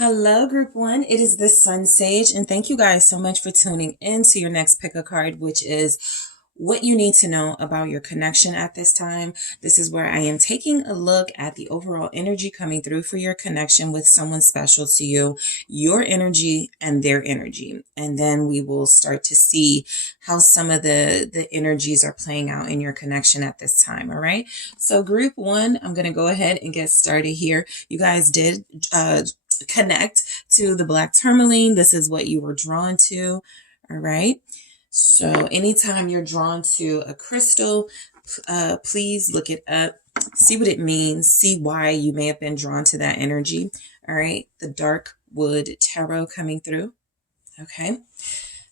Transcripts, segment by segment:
Hello, Group 1. It is the SunSage, and thank you guys so much for tuning in to your next pick a card, which is what you need to know about your connection at this time. This is where I am taking a look at the overall energy coming through for your connection with someone special to you, your energy and their energy. And then we will start to see how some of the energies are playing out in your connection at this time. All right. So Group 1, I'm going to go ahead and get started here. You guys did connect to the black tourmaline. This is what you were drawn to. All right. So anytime you're drawn to a crystal, please look it up, see what it means, see why you may have been drawn to that energy. All right. The dark wood tarot coming through. Okay.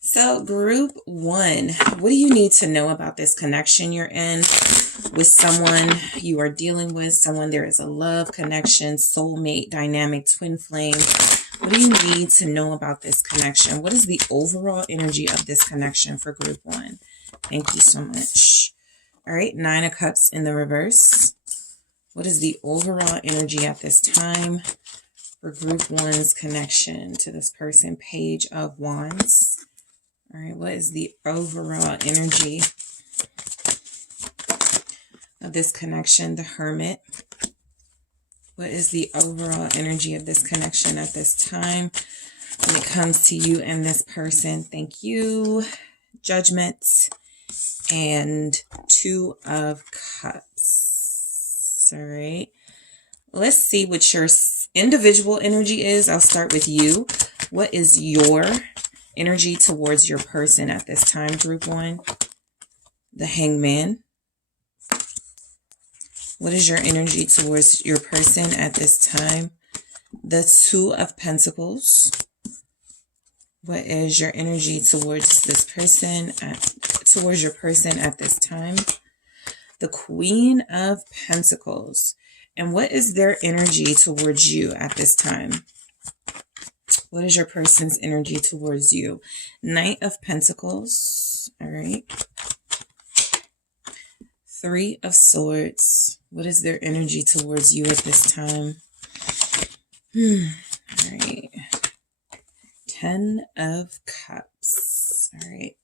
So Group 1, what do you need to know about this connection you're in with someone you are dealing with? Someone there is a love connection, soulmate, dynamic, twin flame. What do you need to know about this connection? What is the overall energy of this connection for Group 1? Thank you so much. All right, 9 of Cups in the reverse. What is the overall energy at this time for Group 1's connection to this person? Page of Wands. All right, what is the overall energy of this connection? The Hermit. What is the overall energy of this connection at this time when it comes to you and this person? Thank you. Judgment and 2 of Cups. All right. Let's see what your individual energy is. I'll start with you. What is your energy towards your person at this time, Group 1? The Hangman. What is your energy towards your person at this time? The 2 of Pentacles. What is your energy towards this person, towards your person at this time? The Queen of Pentacles. And what is their energy towards you at this time? What is your person's energy towards you? Knight of Pentacles. All right. 3 of Swords. What is their energy towards you at this time? All right. 10 of Cups. All right.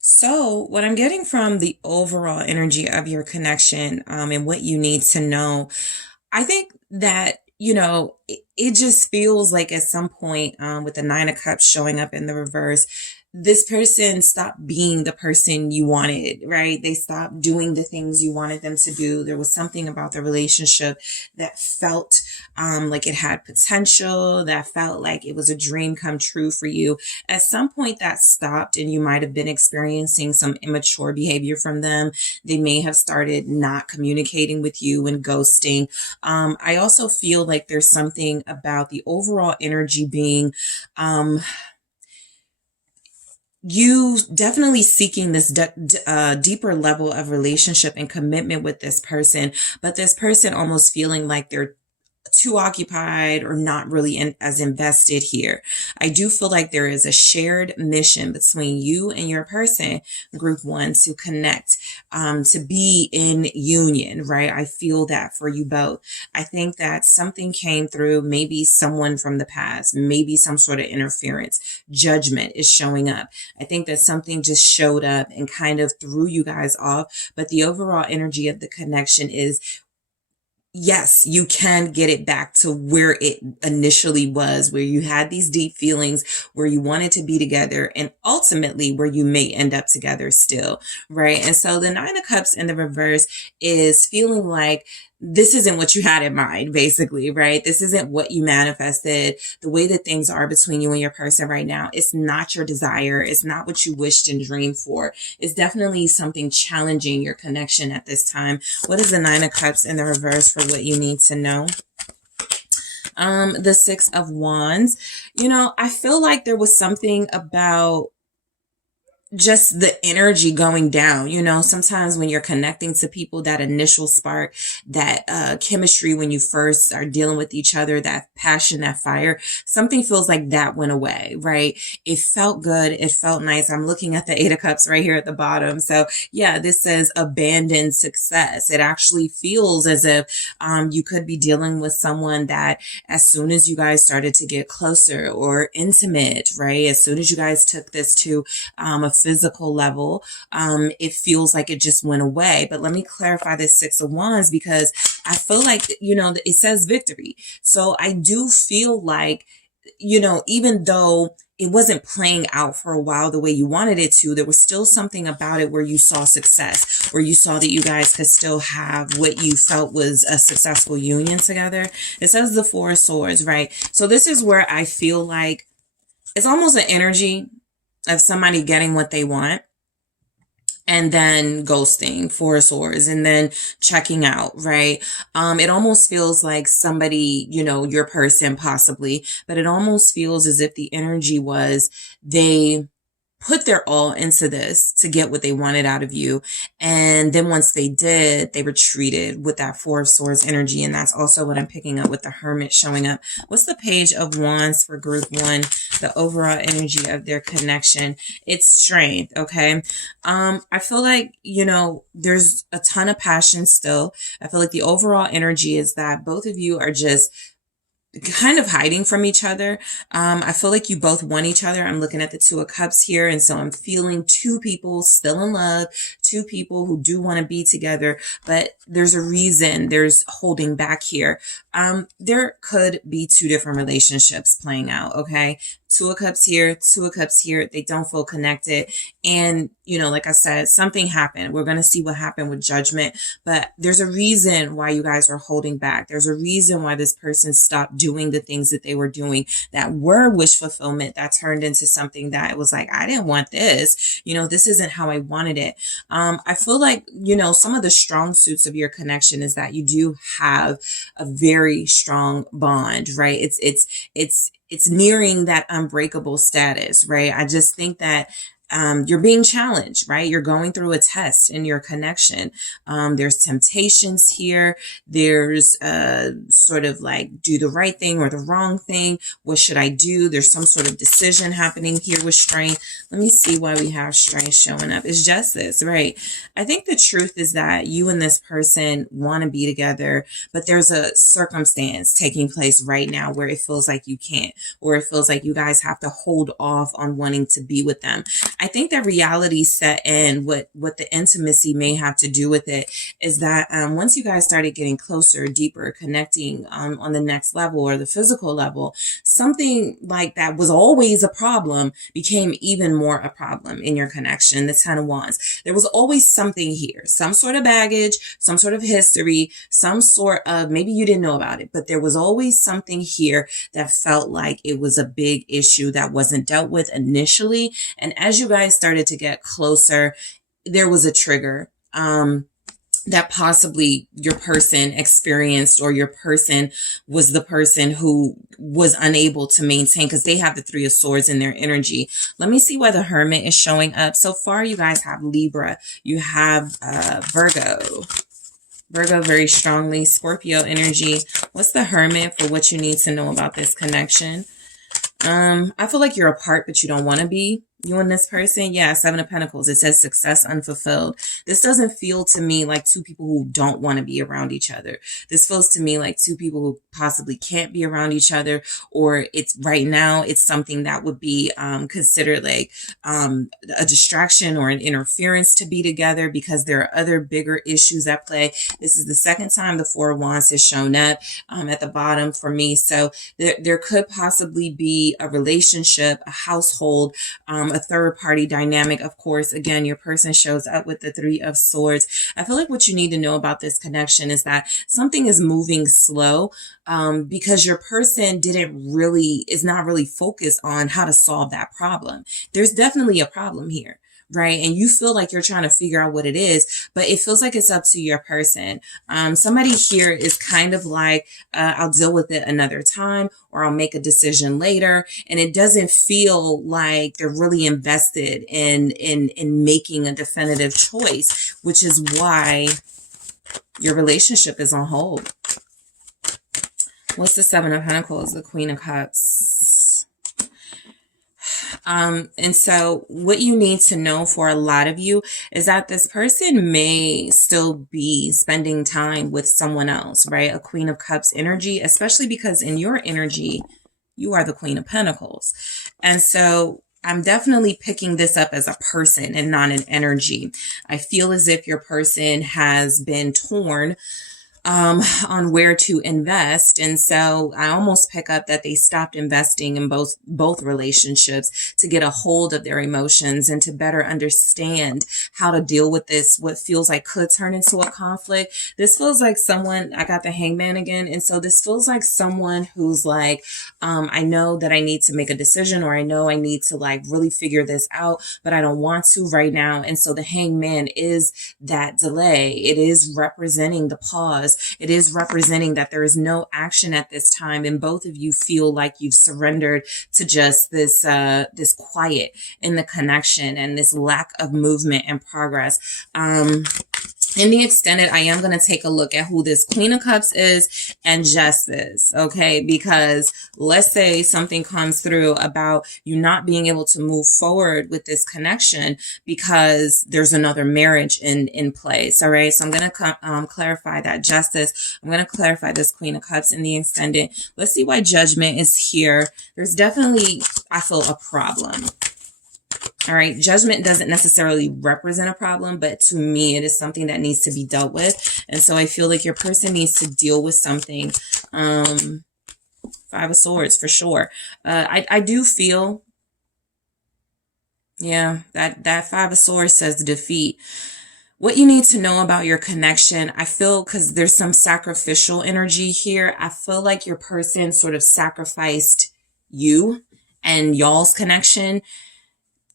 So what I'm getting from the overall energy of your connection and what you need to know, I think that, you know, it just feels like at some point with the 9 of Cups showing up in the reverse, this person stopped being the person you wanted, right? They stopped doing the things you wanted them to do. There was something about the relationship that felt like it had potential, that felt like it was a dream come true for you. At some point that stopped, and you might have been experiencing some immature behavior from them. They may have started not communicating with you and ghosting. I also feel like there's something about the overall energy being you definitely seeking this deeper level of relationship and commitment with this person, but this person almost feeling like they're too occupied or not really as invested here. I do feel like there is a shared mission between you and your person, Group 1, to connect, to be in union, right? I feel that for you both. I think that something came through, maybe someone from the past, maybe some sort of interference. Judgment is showing up. I think that something just showed up and kind of threw you guys off, but the overall energy of the connection is, yes, you can get it back to where it initially was, where you had these deep feelings, where you wanted to be together, and ultimately where you may end up together still, right? And so the 9 of Cups in the reverse is feeling like this isn't what you had in mind, basically, right? This isn't what you manifested. The way that things are between you and your person right now, it's not your desire. It's not what you wished and dreamed for. It's definitely something challenging your connection at this time. What is the 9 of Cups in the reverse for what you need to know? The 6 of Wands. You know, I feel like there was something about just the energy going down. You know, sometimes when you're connecting to people, that initial spark, that chemistry when you first are dealing with each other, that passion, that fire, something feels like that went away, right? It felt good. It felt nice. I'm looking at the Eight of Cups right here at the bottom. So yeah, this says abandoned success. It actually feels as if you could be dealing with someone that as soon as you guys started to get closer or intimate, right? As soon as you guys took this to a physical level, it feels like it just went away. But let me clarify this Six of Wands, because I feel like, you know, it says victory. So I do feel like, you know, even though it wasn't playing out for a while the way you wanted it to, there was still something about it where you saw success, where you saw that you guys could still have what you felt was a successful union together. It says the Four of Swords, right? So this is where I feel like it's almost an energy of somebody getting what they want and then ghosting, Four of Swords, and then checking out, right? It almost feels like somebody, you know, your person possibly, but it almost feels as if the energy was they put their all into this to get what they wanted out of you. And then once they did, they retreated with that Four of Swords energy. And that's also what I'm picking up with the Hermit showing up. What's the Page of Wands for group one? The overall energy of their connection. It's strength. Okay. I feel like, you know, there's a ton of passion still. I feel like the overall energy is that both of you are just kind of hiding from each other. I feel like you both want each other. I'm looking at the Two of Cups here. And so I'm feeling two people still in love, two people who do want to be together, but there's a reason there's holding back here. There could be two different relationships playing out. Okay. Two of Cups here, Two of Cups here. They don't feel connected. And, you know, like I said, something happened. We're going to see what happened with Judgment, but there's a reason why you guys are holding back. There's a reason why this person stopped doing the things that they were doing that were wish fulfillment, that turned into something that it was like, I didn't want this. You know, this isn't how I wanted it. I feel like, you know, some of the strong suits of your connection is that you do have a very strong bond, right? It's nearing that unbreakable status, right? I just think that you're being challenged, right? You're going through a test in your connection. There's temptations here. There's sort of like do the right thing or the wrong thing. What should I do? There's some sort of decision happening here with strength. Let me see why we have strength showing up. It's justice, right? I think the truth is that you and this person want to be together, but there's a circumstance taking place right now where it feels like you can't, or it feels like you guys have to hold off on wanting to be with them. I think that reality set in. What the intimacy may have to do with it is that once you guys started getting closer, deeper, connecting on the next level or the physical level, something like that was always a problem became even more a problem in your connection. The Ten of Wands. There was always something here, some sort of baggage, some sort of history, some sort of, maybe you didn't know about it, but there was always something here that felt like it was a big issue that wasn't dealt with initially. And as you guys started to get closer, there was a trigger that possibly your person experienced, or your person was the person who was unable to maintain, because they have the Three of Swords in their energy. Let me see why the Hermit is showing up. So far, you guys have Libra, you have Virgo, very strongly, Scorpio energy. What's the Hermit for what you need to know about this connection? I feel like you're apart, but you don't want to be. You and this person, yeah, Seven of Pentacles. It says success unfulfilled. This doesn't feel to me like two people who don't want to be around each other. This feels to me like two people who possibly can't be around each other, or it's right now, it's something that would be considered like a distraction or an interference to be together because there are other bigger issues at play. This is the second time the Four of Wands has shown up at the bottom for me. So there could possibly be a relationship, a household, a third party dynamic. Of course, again, your person shows up with the Three of Swords. I feel like what you need to know about this connection is that something is moving slow because your person is not really focused on how to solve that problem. There's definitely a problem here, right? And you feel like you're trying to figure out what it is, but it feels like it's up to your person. Somebody here is kind of like, I'll deal with it another time, or I'll make a decision later. And it doesn't feel like they're really invested in making a definitive choice, which is why your relationship is on hold. What's the Seven of Pentacles? The Queen of Cups. And so what you need to know for a lot of you is that this person may still be spending time with someone else, right? A Queen of Cups energy, especially because in your energy, you are the Queen of Pentacles. And so I'm definitely picking this up as a person and not an energy. I feel as if your person has been torn on where to invest. And so I almost pick up that they stopped investing in both relationships to get a hold of their emotions and to better understand how to deal with this, what feels like could turn into a conflict. This feels like someone, I got the Hangman again. And so this feels like someone who's like, I know that I need to make a decision, or I know I need to like really figure this out, but I don't want to right now. And so the Hangman is that delay. It is representing the pause. It is representing that there is no action at this time, and both of you feel like you've surrendered to just this this quiet in the connection and this lack of movement and progress. In the extended, I am going to take a look at who this Queen of Cups is and Justice, okay? Because let's say something comes through about you not being able to move forward with this connection because there's another marriage in place, all right? So I'm going to clarify that Justice. I'm going to clarify this Queen of Cups in the extended. Let's see why Judgment is here. There's definitely, I feel, a problem. All right. Judgment doesn't necessarily represent a problem, but to me, it is something that needs to be dealt with. And so I feel like your person needs to deal with something. Five of Swords for sure. I do feel, yeah, that Five of Swords says defeat. What you need to know about your connection, I feel, because there's some sacrificial energy here. I feel like your person sort of sacrificed you and y'all's connection.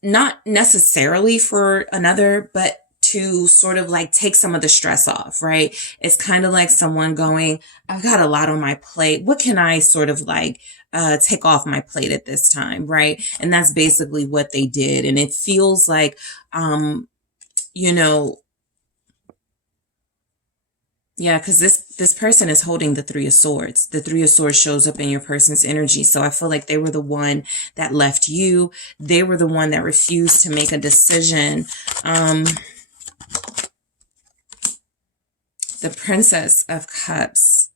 Not necessarily for another, but to sort of like take some of the stress off, right? It's kind of like someone going, I've got a lot on my plate. What can I sort of like take off my plate at this time, right? And that's basically what they did. And it feels like, you know, yeah, because this person is holding the Three of Swords. The Three of Swords shows up in your person's energy. So I feel like they were the one that left you. They were the one that refused to make a decision. The Princess of Cups.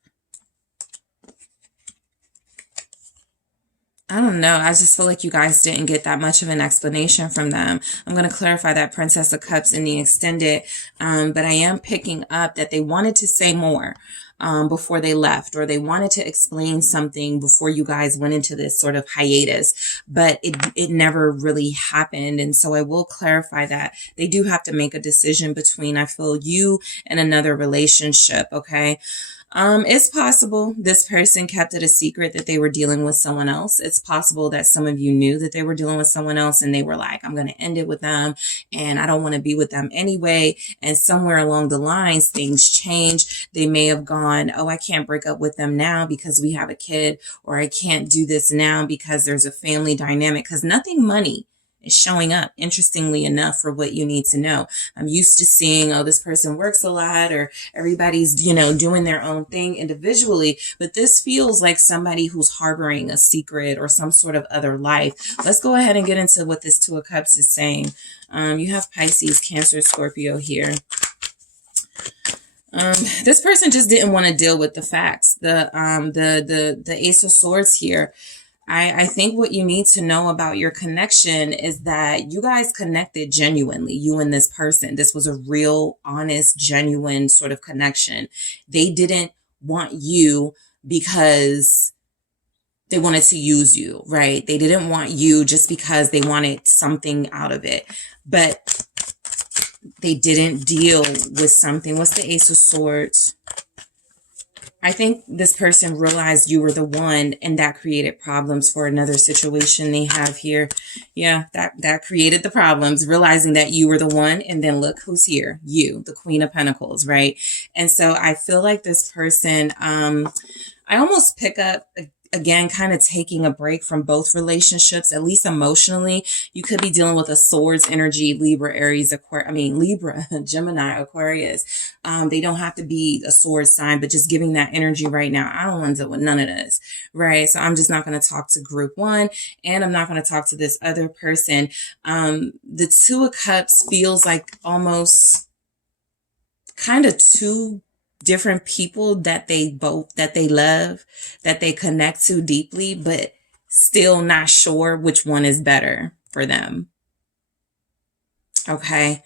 I don't know. I just feel like you guys didn't get that much of an explanation from them. I'm going to clarify that Princess of Cups in the extended. But I am picking up that they wanted to say more before they left, or they wanted to explain something before you guys went into this sort of hiatus, but it never really happened. And so I will clarify that they do have to make a decision between, I feel, you and another relationship. Okay. It's possible this person kept it a secret that they were dealing with someone else. It's possible that some of you knew that they were dealing with someone else and they were like, I'm going to end it with them and I don't want to be with them anyway. And somewhere along the lines, things change. They may have gone, oh, I can't break up with them now because we have a kid, or I can't do this now because there's a family dynamic, because nothing money is showing up, interestingly enough, for what you need to know. I'm used to seeing, oh, this person works a lot, or everybody's, you know, doing their own thing individually. But this feels like somebody who's harboring a secret or some sort of other life. Let's go ahead and get into what this Two of Cups is saying. You have Pisces, Cancer, Scorpio here. This person just didn't want to deal with the facts. The Ace of Swords here. I think what you need to know about your connection is that you guys connected genuinely, you and this person. This was a real, honest, genuine sort of connection. They didn't want you because they wanted to use you, right? They didn't want you just because they wanted something out of it. But they didn't deal with something. What's the Ace of Swords? I think this person realized you were the one, and that created problems for another situation they have here. Yeah, that created the problems, realizing that you were the one, and then look who's here. You, the Queen of Pentacles, right? And so I feel like this person, I almost pick up again, kind of taking a break from both relationships, at least emotionally. You could be dealing with a swords energy, Libra, Aries, Libra, Gemini, Aquarius. They don't have to be a sword sign, but just giving that energy right now. I don't want to deal with none of this, right? So I'm just not going to talk to group one, and I'm not going to talk to this other person. The Two of Cups feels like almost kind of two different people that they love, that they connect to deeply, but still not sure which one is better for them. Okay.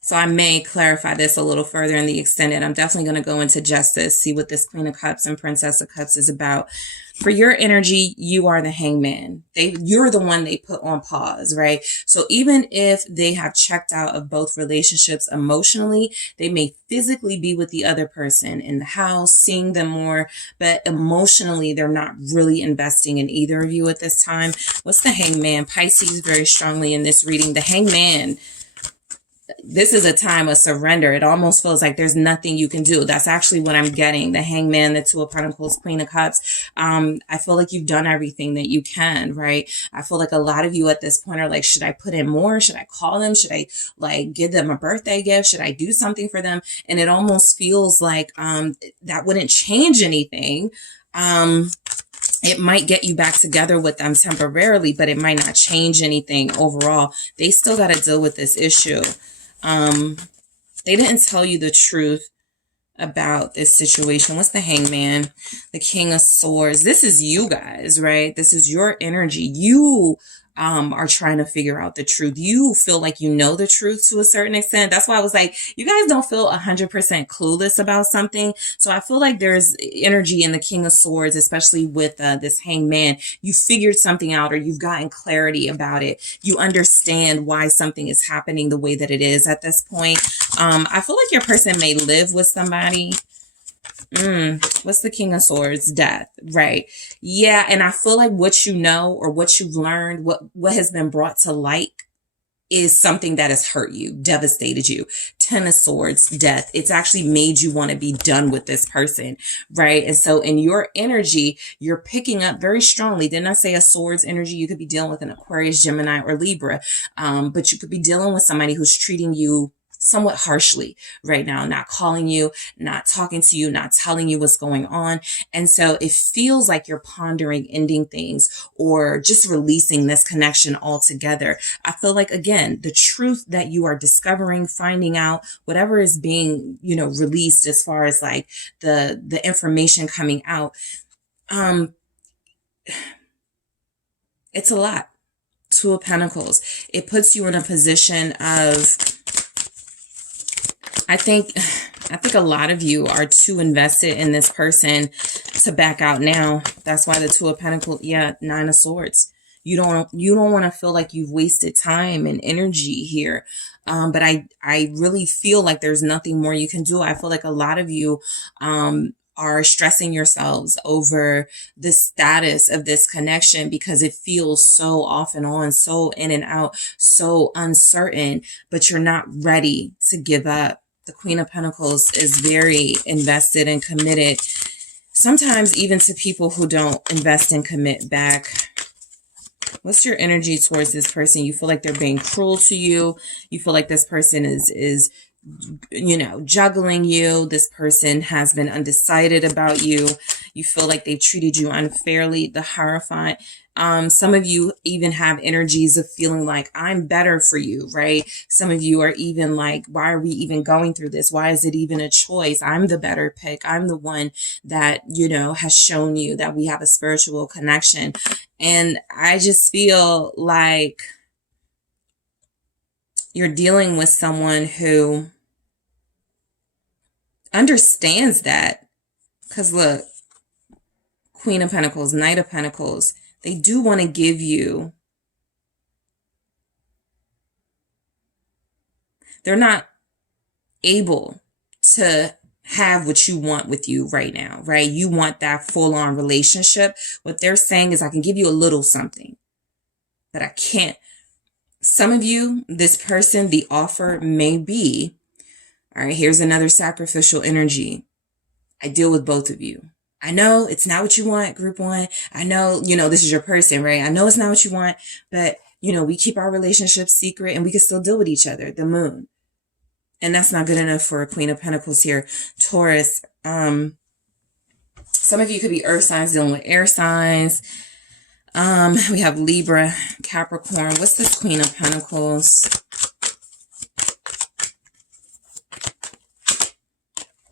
So I may clarify this a little further in the extended. I'm definitely going to go into justice, see what this Queen of Cups and Princess of Cups is about. For your energy, you are the hangman. You're the one they put on pause, right? So even if they have checked out of both relationships emotionally, they may physically be with the other person in the house, seeing them more, but emotionally, they're not really investing in either of you at this time. What's the hangman? Pisces very strongly in this reading. The hangman, this is a time of surrender. It almost feels like there's nothing you can do. That's actually what I'm getting. The hangman, the Two of Pentacles, Queen of Cups. I feel like you've done everything that you can, right? I feel like a lot of you at this point are like, should I put in more? Should I call them? Should I like give them a birthday gift? Should I do something for them? And it almost feels like that wouldn't change anything. It might get you back together with them temporarily, but it might not change anything overall. They still got to deal with this issue. They didn't tell you the truth about this situation. What's the hangman? The King of Swords. This is you guys, right? This is your energy. You are trying to figure out the truth. You feel like you know the truth to a certain extent. That's why I was like, you guys don't feel 100% clueless about something. So I feel like there's energy in the King of Swords, especially with this hangman. You figured something out, or you've gotten clarity about it. You understand why something is happening the way that it is at this point. I feel like your person may live with somebody. What's the King of Swords? Death, right? Yeah, and I feel like what you know, or what you've learned, what has been brought to light is something that has hurt you, devastated you. Ten of Swords, death. It's actually made you want to be done with this person, right? And so in your energy, you're picking up very strongly. Didn't I say a Swords energy? You could be dealing with an Aquarius, Gemini, or Libra, but you could be dealing with somebody who's treating you somewhat harshly right now, not calling you, not talking to you, not telling you what's going on. And so it feels like you're pondering ending things, or just releasing this connection altogether. I feel like, again, the truth that you are discovering, finding out, whatever is being, released as far as like the information coming out, it's a lot. Two of Pentacles. It puts you in a position of, I think a lot of you are too invested in this person to back out now. That's why the Two of Pentacles, Nine of Swords. You don't want to feel like you've wasted time and energy here. But I really feel like there's nothing more you can do. I feel like a lot of you are stressing yourselves over the status of this connection, because it feels so off and on, so in and out, so uncertain, but you're not ready to give up. The Queen of Pentacles is very invested and committed, sometimes even to people who don't invest and commit back. What's your energy towards this person? You feel like they're being cruel to you. You feel like this person is juggling you. This person has been undecided about you. You feel like they've treated you unfairly. The Hierophant. Some of you even have energies of feeling like I'm better for you, right? Some of you are even like, why are we even going through this? Why is it even a choice? I'm the better pick. I'm the one that, has shown you that we have a spiritual connection. And I just feel like you're dealing with someone who understands that. Because look, Queen of Pentacles, Knight of Pentacles, they do want to give you, they're not able to have what you want with you right now, right? You want that full-on relationship. What they're saying is I can give you a little something, but I can't. Some of you, this person, the offer may be, all right, here's another sacrificial energy. I deal with both of you. I know it's not what you want, group one. I know, this is your person, right? I know it's not what you want, but, we keep our relationship secret and we can still deal with each other, the moon. And that's not good enough for a Queen of Pentacles here. Taurus, some of you could be earth signs dealing with air signs. We have Libra, Capricorn. What's this Queen of Pentacles?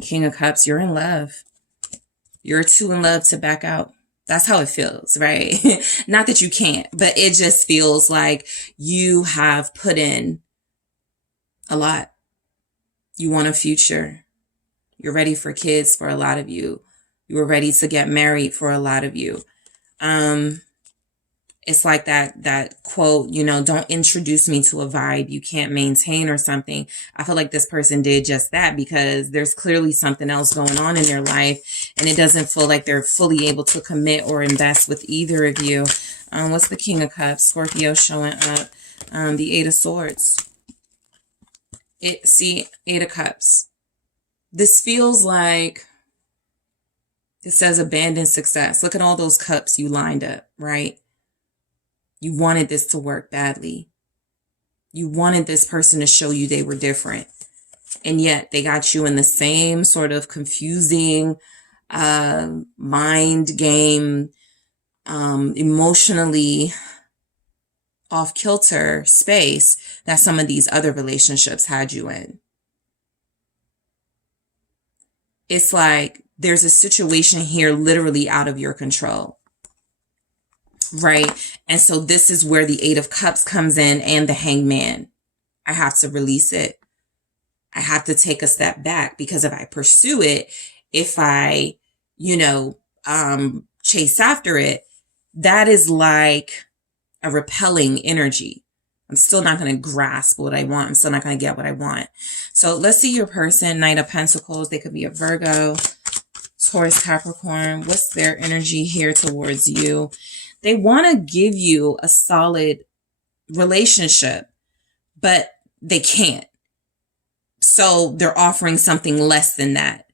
King of Cups, you're in love. You're too in love to back out. That's how it feels, right? Not that you can't, but it just feels like you have put in a lot. You want a future. You're ready for kids for a lot of you. You were ready to get married for a lot of you. It's like that quote, don't introduce me to a vibe you can't maintain or something. I feel like this person did just that because there's clearly something else going on in their life and it doesn't feel like they're fully able to commit or invest with either of you. What's the King of Cups? Scorpio showing up. The Eight of Swords. Eight of Cups. This feels like, it says abandoned success. Look at all those cups you lined up, right? You wanted this to work badly. You wanted this person to show you they were different. And yet they got you in the same sort of confusing mind game, emotionally off kilter space that some of these other relationships had you in. It's like there's a situation here literally out of your control. Right? And so this is where the Eight of Cups comes in and the Hangman. I have to release it. I have to take a step back because if I pursue it, if I, chase after it, that is like a repelling energy. I'm still not going to grasp what I want. I'm still not going to get what I want. So let's see your person. Knight of Pentacles. They could be a Virgo, Taurus, Capricorn. What's their energy here towards you? They want to give you a solid relationship, but they can't. So they're offering something less than that.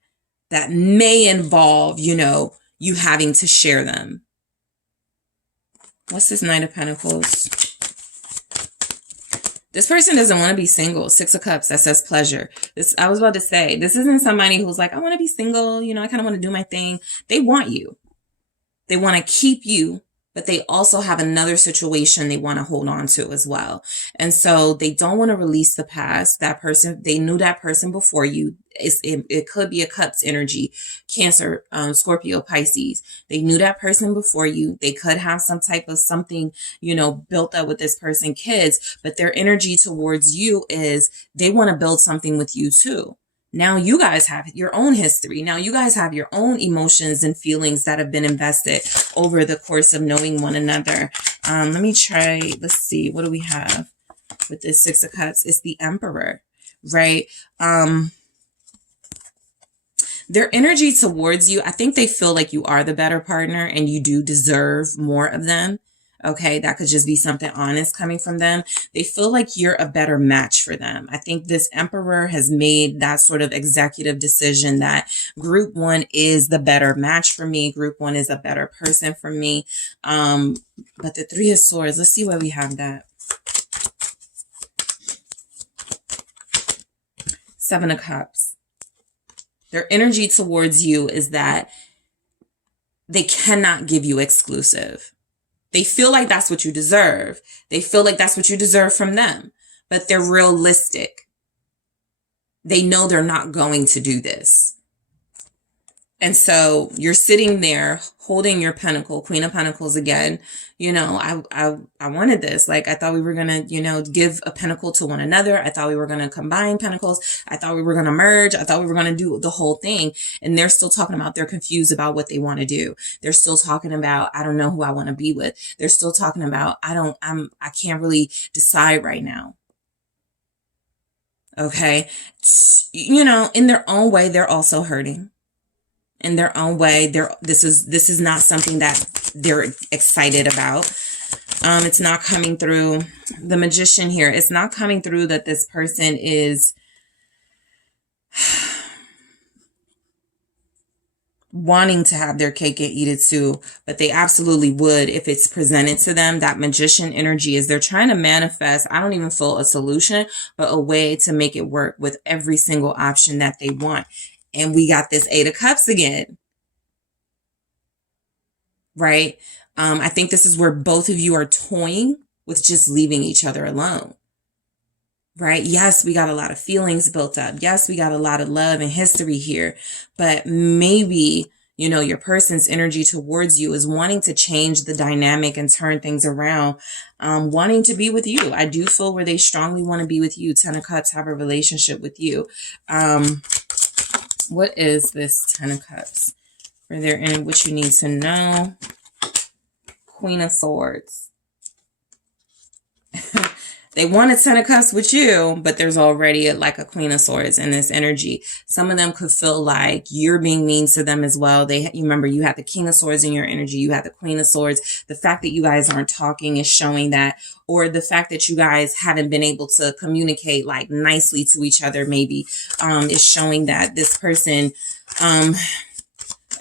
That may involve, you having to share them. What's this Knight of Pentacles? This person doesn't want to be single. Six of Cups, that says pleasure. I was about to say, this isn't somebody who's like, I want to be single. I kind of want to do my thing. They want you. They want to keep you. But they also have another situation they want to hold on to as well. And so they don't want to release the past. That person, they knew that person before you. It could be a Cups energy, Cancer, Scorpio, Pisces. They knew that person before you. They could have some type of something, built up with this person, kids. But their energy towards you is they want to build something with you too. Now you guys have your own history. Now you guys have your own emotions and feelings that have been invested over the course of knowing one another. Let me try. Let's see. What do we have with this Six of Cups? It's the Emperor, right? Their energy towards you, I think they feel like you are the better partner and you do deserve more of them. Okay, that could just be something honest coming from them. They feel like you're a better match for them. I think this Emperor has made that sort of executive decision that group one is the better match for me. Group one is a better person for me. But the Three of Swords, let's see where we have that. Seven of Cups. Their energy towards you is that they cannot give you exclusive. They feel like that's what you deserve. They feel like that's what you deserve from them, but they're realistic. They know they're not going to do this. And so you're sitting there holding your pentacle, Queen of Pentacles again. I wanted this. Like, I thought we were going to, give a pentacle to one another. I thought we were going to combine pentacles. I thought we were going to merge. I thought we were going to do the whole thing. And they're still talking about, they're confused about what they want to do. They're still talking about, I don't know who I want to be with. They're still talking about, I can't really decide right now. Okay. You know, in their own way, they're also hurting. In their own way, this is not something that they're excited about. It's not coming through. The Magician here, it's not coming through that this person is wanting to have their cake and eat it too, but they absolutely would if it's presented to them. That Magician energy is they're trying to manifest, I don't even feel a solution, but a way to make it work with every single option that they want. And we got this Eight of Cups again, right? I think this is where both of you are toying with just leaving each other alone. Right? Yes, we got a lot of feelings built up. Yes, we got a lot of love and history here, but maybe, you know, your person's energy towards you is wanting to change the dynamic and turn things around, wanting to be with you. I do feel where they strongly want to be with you. Ten of Cups, have a relationship with you. What is this Ten of Cups? For their end, what you need to know. Queen of Swords. They wanted Ten of Cups with you, but there's already like a Queen of Swords in this energy. Some of them could feel like you're being mean to them as well. You remember, you have the King of Swords in your energy. You have the Queen of Swords. The fact that you guys aren't talking is showing that, or the fact that you guys haven't been able to communicate like nicely to each other maybe, is showing that this person,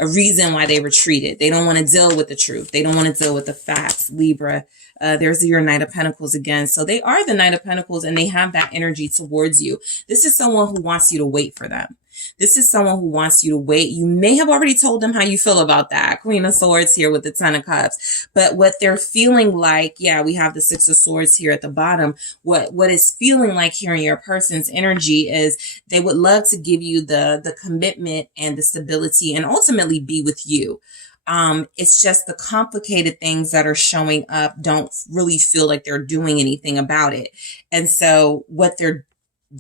a reason why they retreated. They don't want to deal with the truth. They don't want to deal with the facts, Libra. There's your Knight of Pentacles again. So they are the Knight of Pentacles and they have that energy towards you. This is someone who wants you to wait for them. This is someone who wants you to wait. You may have already told them how you feel about that. Queen of Swords here with the Ten of Cups. But what they're feeling like, yeah, we have the Six of Swords here at the bottom. What is feeling like here in your person's energy is they would love to give you the commitment and the stability and ultimately be with you. It's just the complicated things that are showing up don't really feel like they're doing anything about it. And so what they're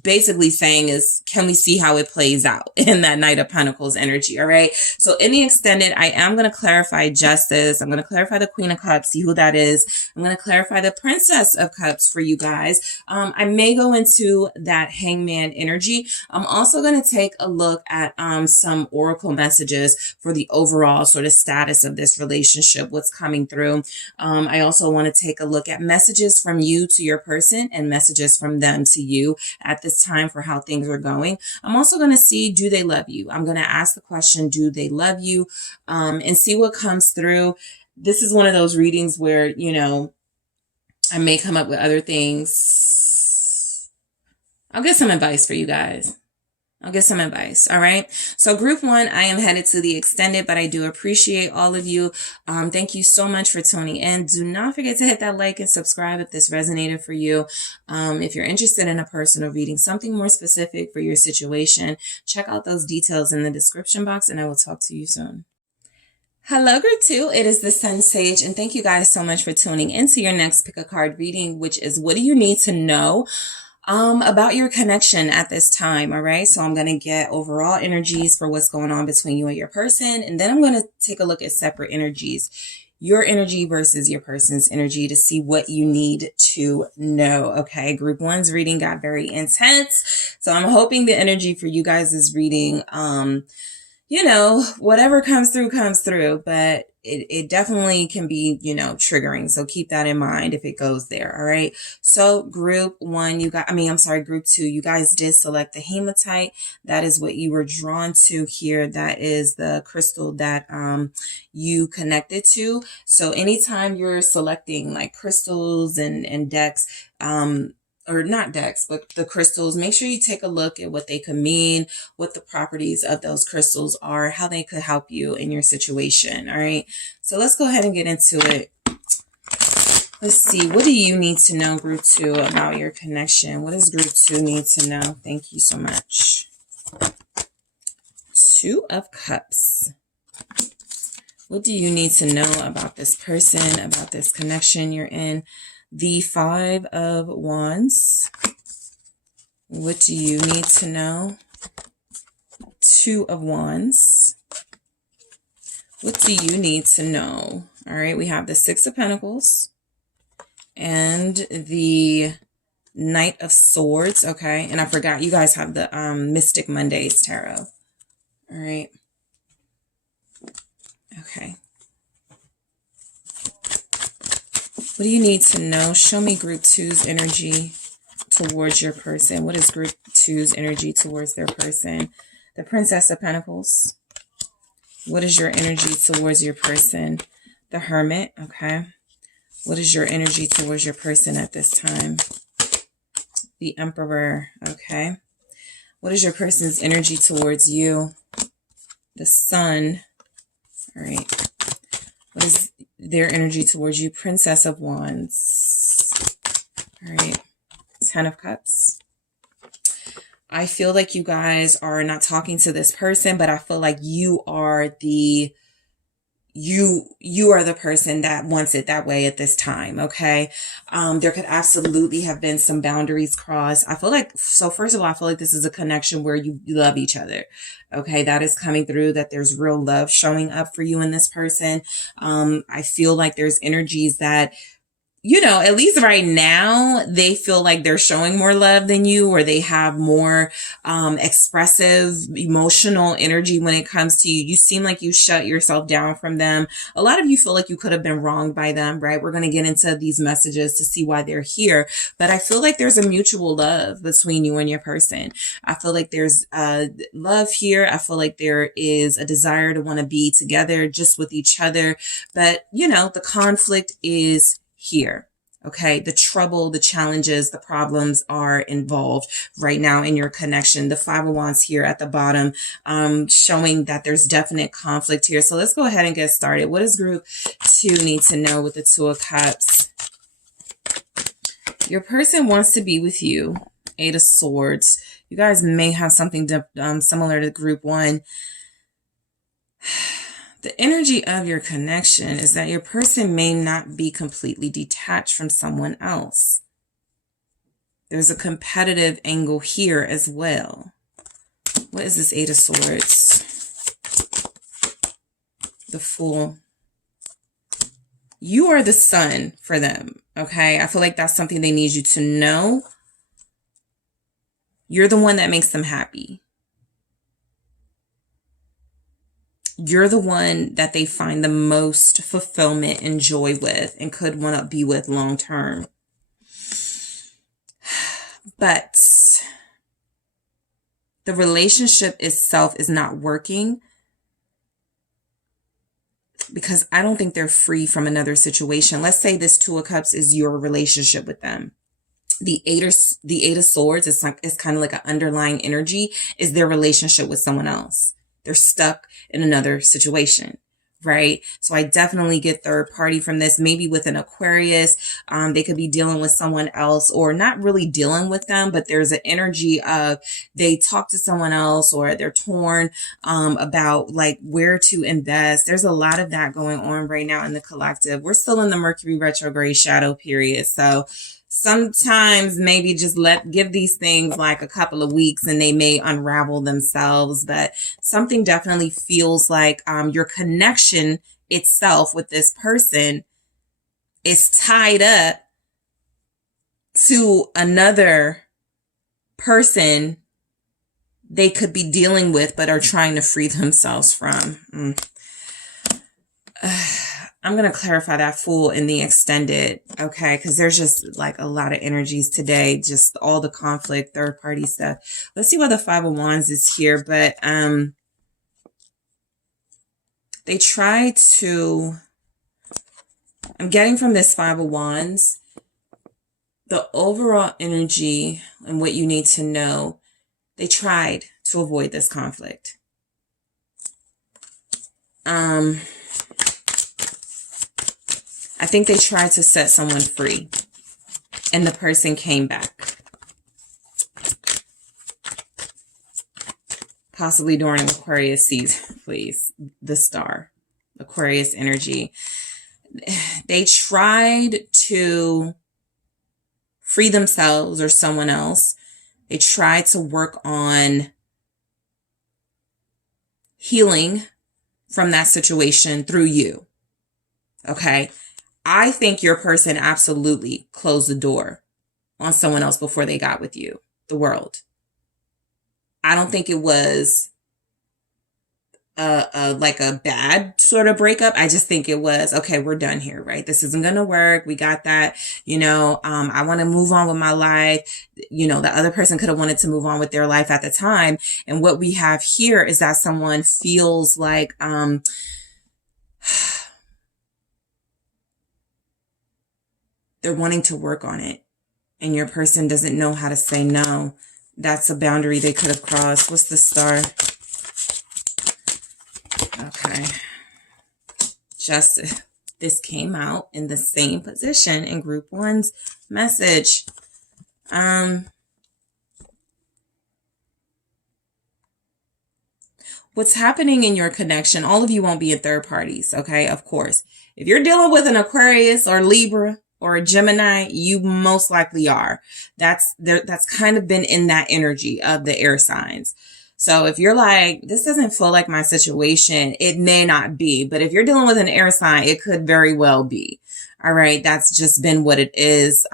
basically saying is, can we see how it plays out in that Knight of Pentacles energy? All right. So in the extended, I am going to clarify Justice. I'm going to clarify the Queen of Cups, see who that is. I'm going to clarify the Princess of Cups for you guys. I may go into that Hangman energy. I'm also going to take a look at some oracle messages for the overall sort of status of this relationship, what's coming through. I also want to take a look at messages from you to your person and messages from them to you at this time for how things are going. I'm also going to see, do they love you? I'm going to ask the question, do they love you? And see what comes through. This is one of those readings where, you know, I may come up with other things. I'll get some advice for you guys. I'll get some advice. All right. So group one, I am headed to the extended, but I do appreciate all of you. Thank you so much for tuning in. Do not forget to hit that like and subscribe if this resonated for you. If you're interested in a personal reading, something more specific for your situation, check out those details in the description box and I will talk to you soon. Hello, group two. It is the SunSage, and thank you guys so much for tuning into your next pick a card reading, which is what do you need to know about your connection at this time. All right. So I'm going to get overall energies for what's going on between you and your person. And then I'm going to take a look at separate energies, your energy versus your person's energy to see what you need to know. Okay. Group one's reading got very intense. So I'm hoping the energy for you guys is reading, you know, whatever comes through, but it definitely can be, you know, triggering. So keep that in mind if it goes there. All right. So group one, group two, you guys did select the hematite. That is what you were drawn to here. That is the crystal that, you connected to. So anytime you're selecting like crystals and decks, or not decks, but the crystals, make sure you take a look at what they could mean, what the properties of those crystals are, how they could help you in your situation. All right. So let's go ahead and get into it. Let's see. What do you need to know, group two, about your connection? What does group two need to know? Thank you so much. Two of Cups. What do you need to know about this person, about this connection you're in? The Five of Wands. What do you need to know? Two of Wands. What do you need to know? All right, we have the Six of Pentacles and the Knight of Swords, okay? And I forgot you guys have the Mystic Mondays Tarot. All right. Okay. What do you need to know? Show me group two's energy towards your person. What is group two's energy towards their person? The Princess of Pentacles. What is your energy towards your person? The Hermit, okay. What is your energy towards your person at this time? The Emperor, okay. What is your person's energy towards you? The Sun, all right. What is their energy towards you? Princess of Wands, all right. 10 of Cups. I feel like you guys are not talking to this person, but I feel like you are the person that wants it that way at this time, okay? There could absolutely have been some boundaries crossed. I feel like, so first of all, I feel like this is a connection where you love each other, okay? That is coming through, that there's real love showing up for you and this person. I feel like there's energies that, you know, at least right now, they feel like they're showing more love than you, or they have more expressive, emotional energy when it comes to you. You seem like you shut yourself down from them. A lot of you feel like you could have been wronged by them, right? We're going to get into these messages to see why they're here. But I feel like there's a mutual love between you and your person. I feel like there's love here. I feel like there is a desire to want to be together just with each other. But, you know, the conflict is here. Okay. The trouble, the challenges, the problems are involved right now in your connection. The Five of Wands here at the bottom, showing that there's definite conflict here. So let's go ahead and get started. What does group two need to know with the Two of Cups? Your person wants to be with you. Eight of Swords. You guys may have something similar to group one. The energy of your connection is that your person may not be completely detached from someone else. There's a competitive angle here as well. What is this Eight of Swords? The Fool. You are the sun for them, okay? I feel like that's something they need you to know. You're the one that makes them happy. You're the one that they find the most fulfillment and joy with and could want to be with long term. But the relationship itself is not working because I don't think they're free from another situation. Let's say this Two of Cups is your relationship with them. The Eight of Swords is kind of like an underlying energy, is their relationship with someone else. They're stuck in another situation, right? So I definitely get third party from this. Maybe with an Aquarius, they could be dealing with someone else, or not really dealing with them, but there's an energy of they talk to someone else, or they're torn about like where to invest. There's a lot of that going on right now in the collective. We're still in the Mercury retrograde shadow period. So sometimes maybe just give these things like a couple of weeks and they may unravel themselves. But something definitely feels like your connection itself with this person is tied up to another person they could be dealing with but are trying to free themselves from. I'm going to clarify that Fool in the extended, okay? Because there's just like a lot of energies today, just all the conflict, third party stuff. Let's see why the Five of Wands is here. But they try to, I'm getting from this Five of Wands, the overall energy and what you need to know, they tried to avoid this conflict. I think they tried to set someone free and the person came back. Possibly during Aquarius season, please. The Star, Aquarius energy. They tried to free themselves or someone else. They tried to work on healing from that situation through you. Okay. I think your person absolutely closed the door on someone else before they got with you, the world. I don't think it was like a bad sort of breakup. I just think it was, okay, we're done here, right? This isn't going to work. We got that, I want to move on with my life. The other person could have wanted to move on with their life at the time. And what we have here is that someone feels like, they're wanting to work on it, and your person doesn't know how to say no. That's a boundary they could have crossed. What's the star? Okay. Justice. This came out in the same position in group one's message. What's happening in your connection, all of you won't be in third parties, okay? Of course. If you're dealing with an Aquarius or Libra or a Gemini, you most likely are. That's kind of been in that energy of the air signs. So if you're like, this doesn't feel like my situation, it may not be. But if you're dealing with an air sign, it could very well be. All right. That's just been what it is.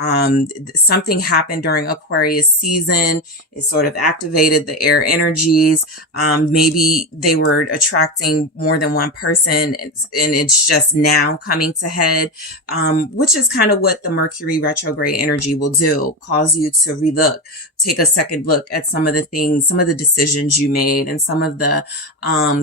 Something happened during Aquarius season. It sort of activated the air energies. Maybe they were attracting more than one person, and it's just now coming to head, which is kind of what the Mercury retrograde energy will do, cause you to relook, take a second look at some of the things, some of the decisions you made, and some of the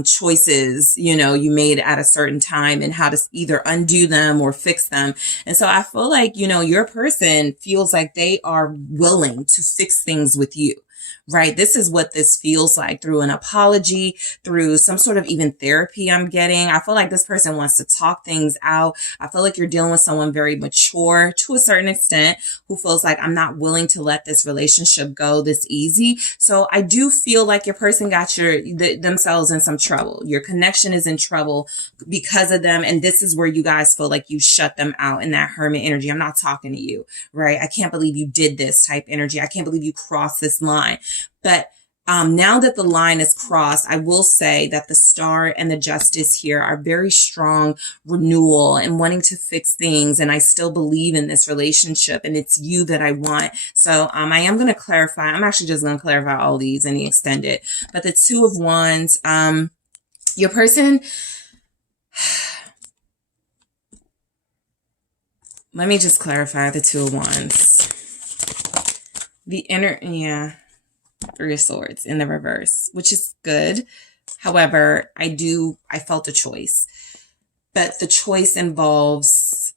choices, you made at a certain time, and how to either undo them or fix them. And so I feel like, your person feels like they are willing to fix things with you. Right? This is what this feels like, through an apology, through some sort of even therapy I'm getting. I feel like this person wants to talk things out. I feel like you're dealing with someone very mature to a certain extent, who feels like, I'm not willing to let this relationship go this easy. So I do feel like your person got themselves in some trouble. Your connection is in trouble because of them. And this is where you guys feel like you shut them out in that hermit energy. I'm not talking to you, right? I can't believe you did this type energy. I can't believe you crossed this line. But now that the line is crossed, I will say that the star and the justice here are very strong renewal and wanting to fix things. And I still believe in this relationship, and it's you that I want. So I am going to clarify. I'm actually just going to clarify all these in the extended. But the Two of Wands, your person... Let me just clarify the Two of Wands. Three of Swords in the reverse, which is good. However, I felt a choice, but the choice involves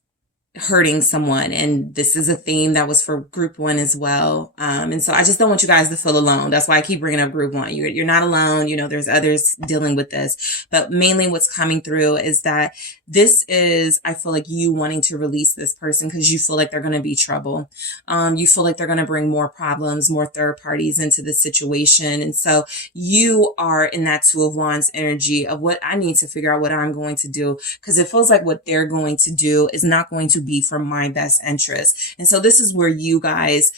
hurting someone. And this is a theme that was for group one as well. And so I just don't want you guys to feel alone. That's why I keep bringing up group one. You're not alone. There's others dealing with this, but mainly what's coming through is that this is, I feel like, you wanting to release this person because you feel like they're going to be trouble. You feel like they're going to bring more problems, more third parties into the situation. And so you are in that Two of Wands energy of, what I need to figure out what I'm going to do, because it feels like what they're going to do is not going to be for my best interest. And so this is where you guys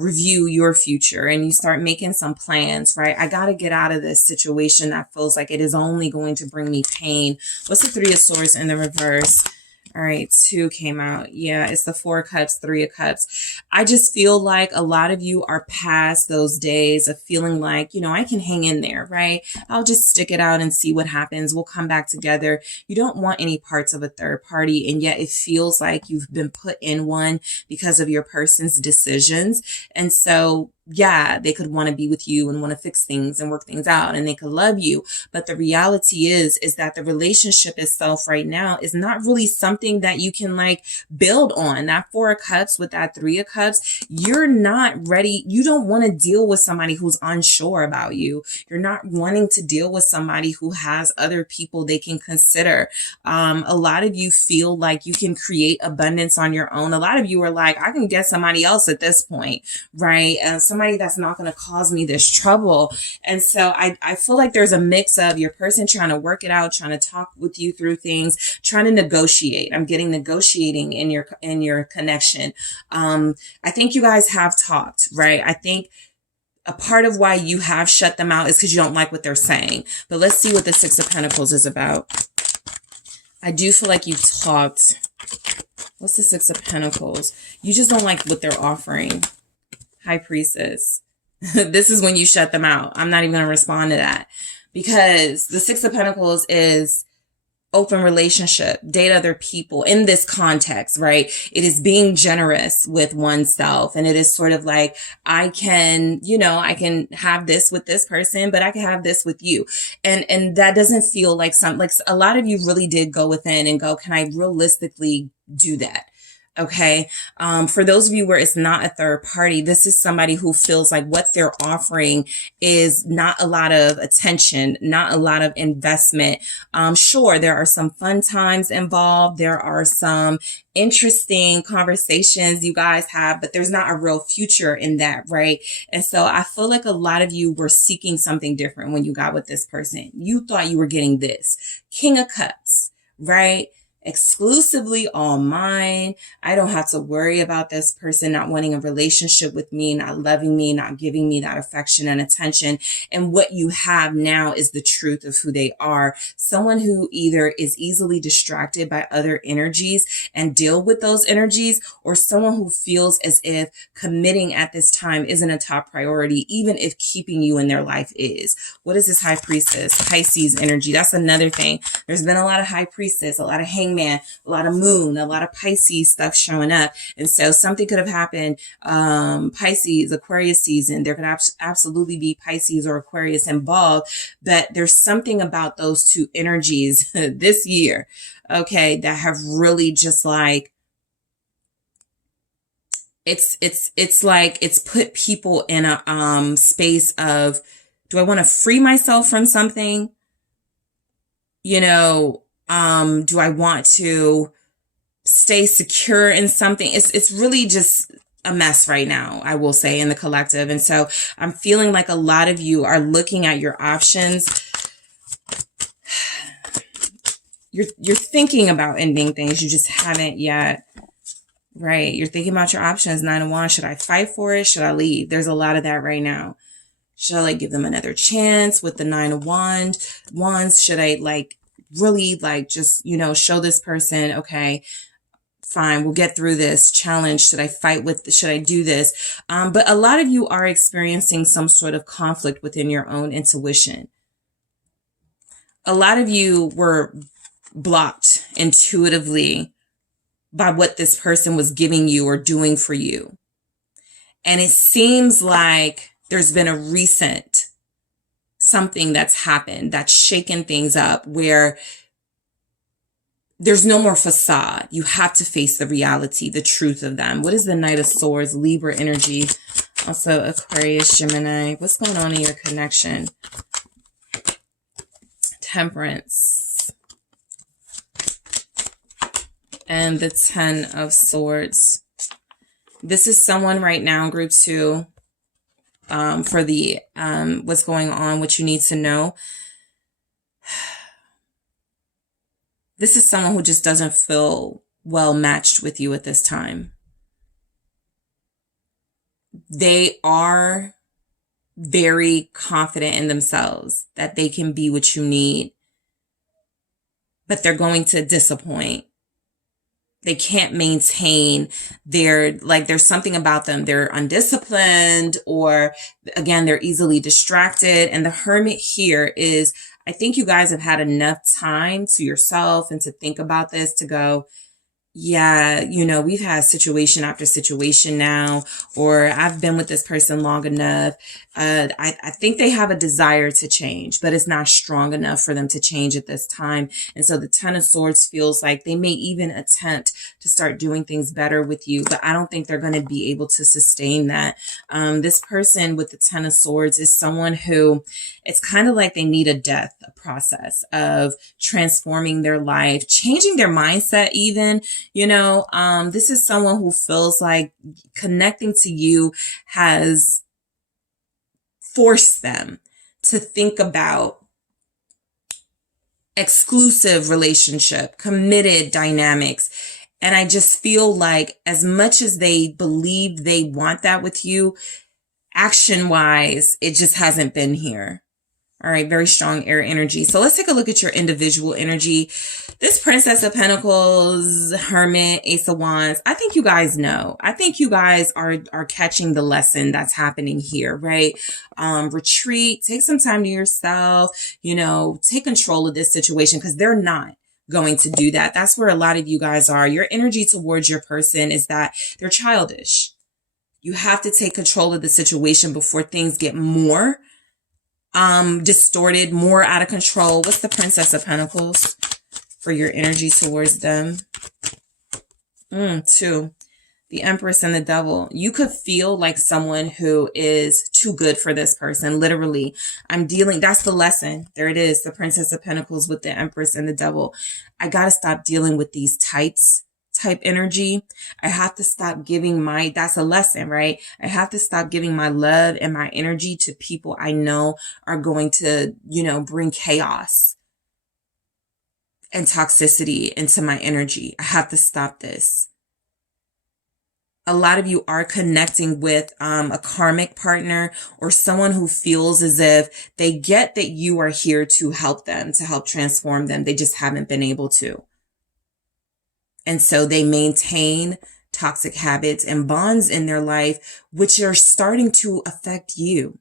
review your future and you start making some plans, right? I got to get out of this situation that feels like it is only going to bring me pain. What's the Three of Swords in the reverse? All right, 2 came out. Yeah, it's the 4 of Cups, 3 of Cups. I just feel like a lot of you are past those days of feeling like, I can hang in there, right? I'll just stick it out and see what happens. We'll come back together. You don't want any parts of a third party, and yet it feels like you've been put in one because of your person's decisions. And so, yeah, they could want to be with you and want to fix things and work things out, and they could love you. But the reality is that the relationship itself right now is not really something that you can build on. That 4 of Cups with that 3 of Cups, you're not ready. You don't want to deal with somebody who's unsure about you. You're not wanting to deal with somebody who has other people they can consider. A lot of you feel like you can create abundance on your own. A lot of you are like, I can get somebody else at this point, right? Somebody that's not going to cause me this trouble. And so I feel like there's a mix of your person trying to work it out, trying to talk with you through things, trying to negotiate. I'm getting negotiating in your connection. I think you guys have talked, right? I think a part of why you have shut them out is because you don't like what they're saying. But let's see what the 6 of Pentacles is about. I do feel like you've talked. What's the 6 of Pentacles? You just don't like what they're offering. High Priestess. This is when you shut them out. I'm not even going to respond to that, because the Six of Pentacles is open relationship, date other people in this context, right? It is being generous with oneself. And it is sort of like, I can have this with this person, but I can have this with you. And that doesn't feel like like a lot of you really did go within and go, can I realistically do that? Okay. For those of you where it's not a third party, this is somebody who feels like what they're offering is not a lot of attention, not a lot of investment. Sure, there are some fun times involved. There are some interesting conversations you guys have, but there's not a real future in that, right? And so I feel like a lot of you were seeking something different when you got with this person. You thought you were getting this King of Cups, right? Exclusively all mine. I don't have to worry about this person not wanting a relationship with me, not loving me, not giving me that affection and attention. And what you have now is the truth of who they are. Someone who either is easily distracted by other energies and deal with those energies, or someone who feels as if committing at this time isn't a top priority, even if keeping you in their life is. What is this High Priestess? Pisces energy. That's another thing. There's been a lot of High Priestess, a lot of Hangman, a lot of Moon, a lot of Pisces stuff showing up. And so something could have happened, Pisces, Aquarius season. There could absolutely be Pisces or Aquarius involved, but there's something about those two energies this year, okay, that have really just like, it's like it's put people in a space of, do I want to free myself from something? Do I want to stay secure in something? It's really just a mess right now, I will say, in the collective. And so I'm feeling like a lot of you are looking at your options. You're thinking about ending things. You just haven't yet, right? You're thinking about your options. 9 of Wands. Should I fight for it? Should I leave? There's a lot of that right now. Should I give them another chance with the 9 of Wands? Should I really just, show this person, okay, fine, we'll get through this challenge. Should I should I do this? But a lot of you are experiencing some sort of conflict within your own intuition. A lot of you were blocked intuitively by what this person was giving you or doing for you. And it seems like there's been a recent something that's happened that's shaken things up, where there's no more facade. You have to face the reality, the truth of them. What is the Knight of Swords? Libra energy. Also Aquarius, Gemini. What's going on in your connection? Temperance. And the 10 of Swords. This is someone right now, group 2. For the what's going on, what you need to know. This is someone who just doesn't feel well matched with you at this time. They are very confident in themselves that they can be what you need, but they're going to disappoint. They can't maintain there's something about them. They're undisciplined, or again, they're easily distracted. And the Hermit here is, I think you guys have had enough time to yourself and to think about this, to go, yeah, we've had situation after situation now, or I've been with this person long enough. I think they have a desire to change, but it's not strong enough for them to change at this time. And so the 10 of Swords feels like they may even attempt to start doing things better with you, but I don't think they're going to be able to sustain that. This person with the 10 of Swords is someone who, it's kind of like they need a process of transforming their life, changing their mindset even. This is someone who feels like connecting to you has forced them to think about exclusive relationship, committed dynamics. And I just feel like as much as they believe they want that with you, action wise, it just hasn't been here. All right, very strong air energy. So let's take a look at your individual energy. This Princess of Pentacles, Hermit, Ace of Wands. I think you guys know. I think you guys are catching the lesson that's happening here, right? Retreat, take some time to yourself, you know, take control of this situation because they're not going to do that. That's where a lot of you guys are. Your energy towards your person is that they're childish. You have to take control of the situation before things get more distorted, more out of control. What's the Princess of Pentacles for your energy towards them? Two. The Empress and the Devil. You could feel like someone who is too good for this person. Literally, that's the lesson. There it is. The Princess of Pentacles with the Empress and the Devil. I got to stop dealing with these type energy. I have to stop giving that's a lesson, right? I have to stop giving my love and my energy to people I know are going to, you know, bring chaos and toxicity into my energy. I have to stop this. A lot of you are connecting with a karmic partner or someone who feels as if they get that you are here to help them, to help transform them. They just haven't been able to. And so they maintain toxic habits and bonds in their life, which are starting to affect you.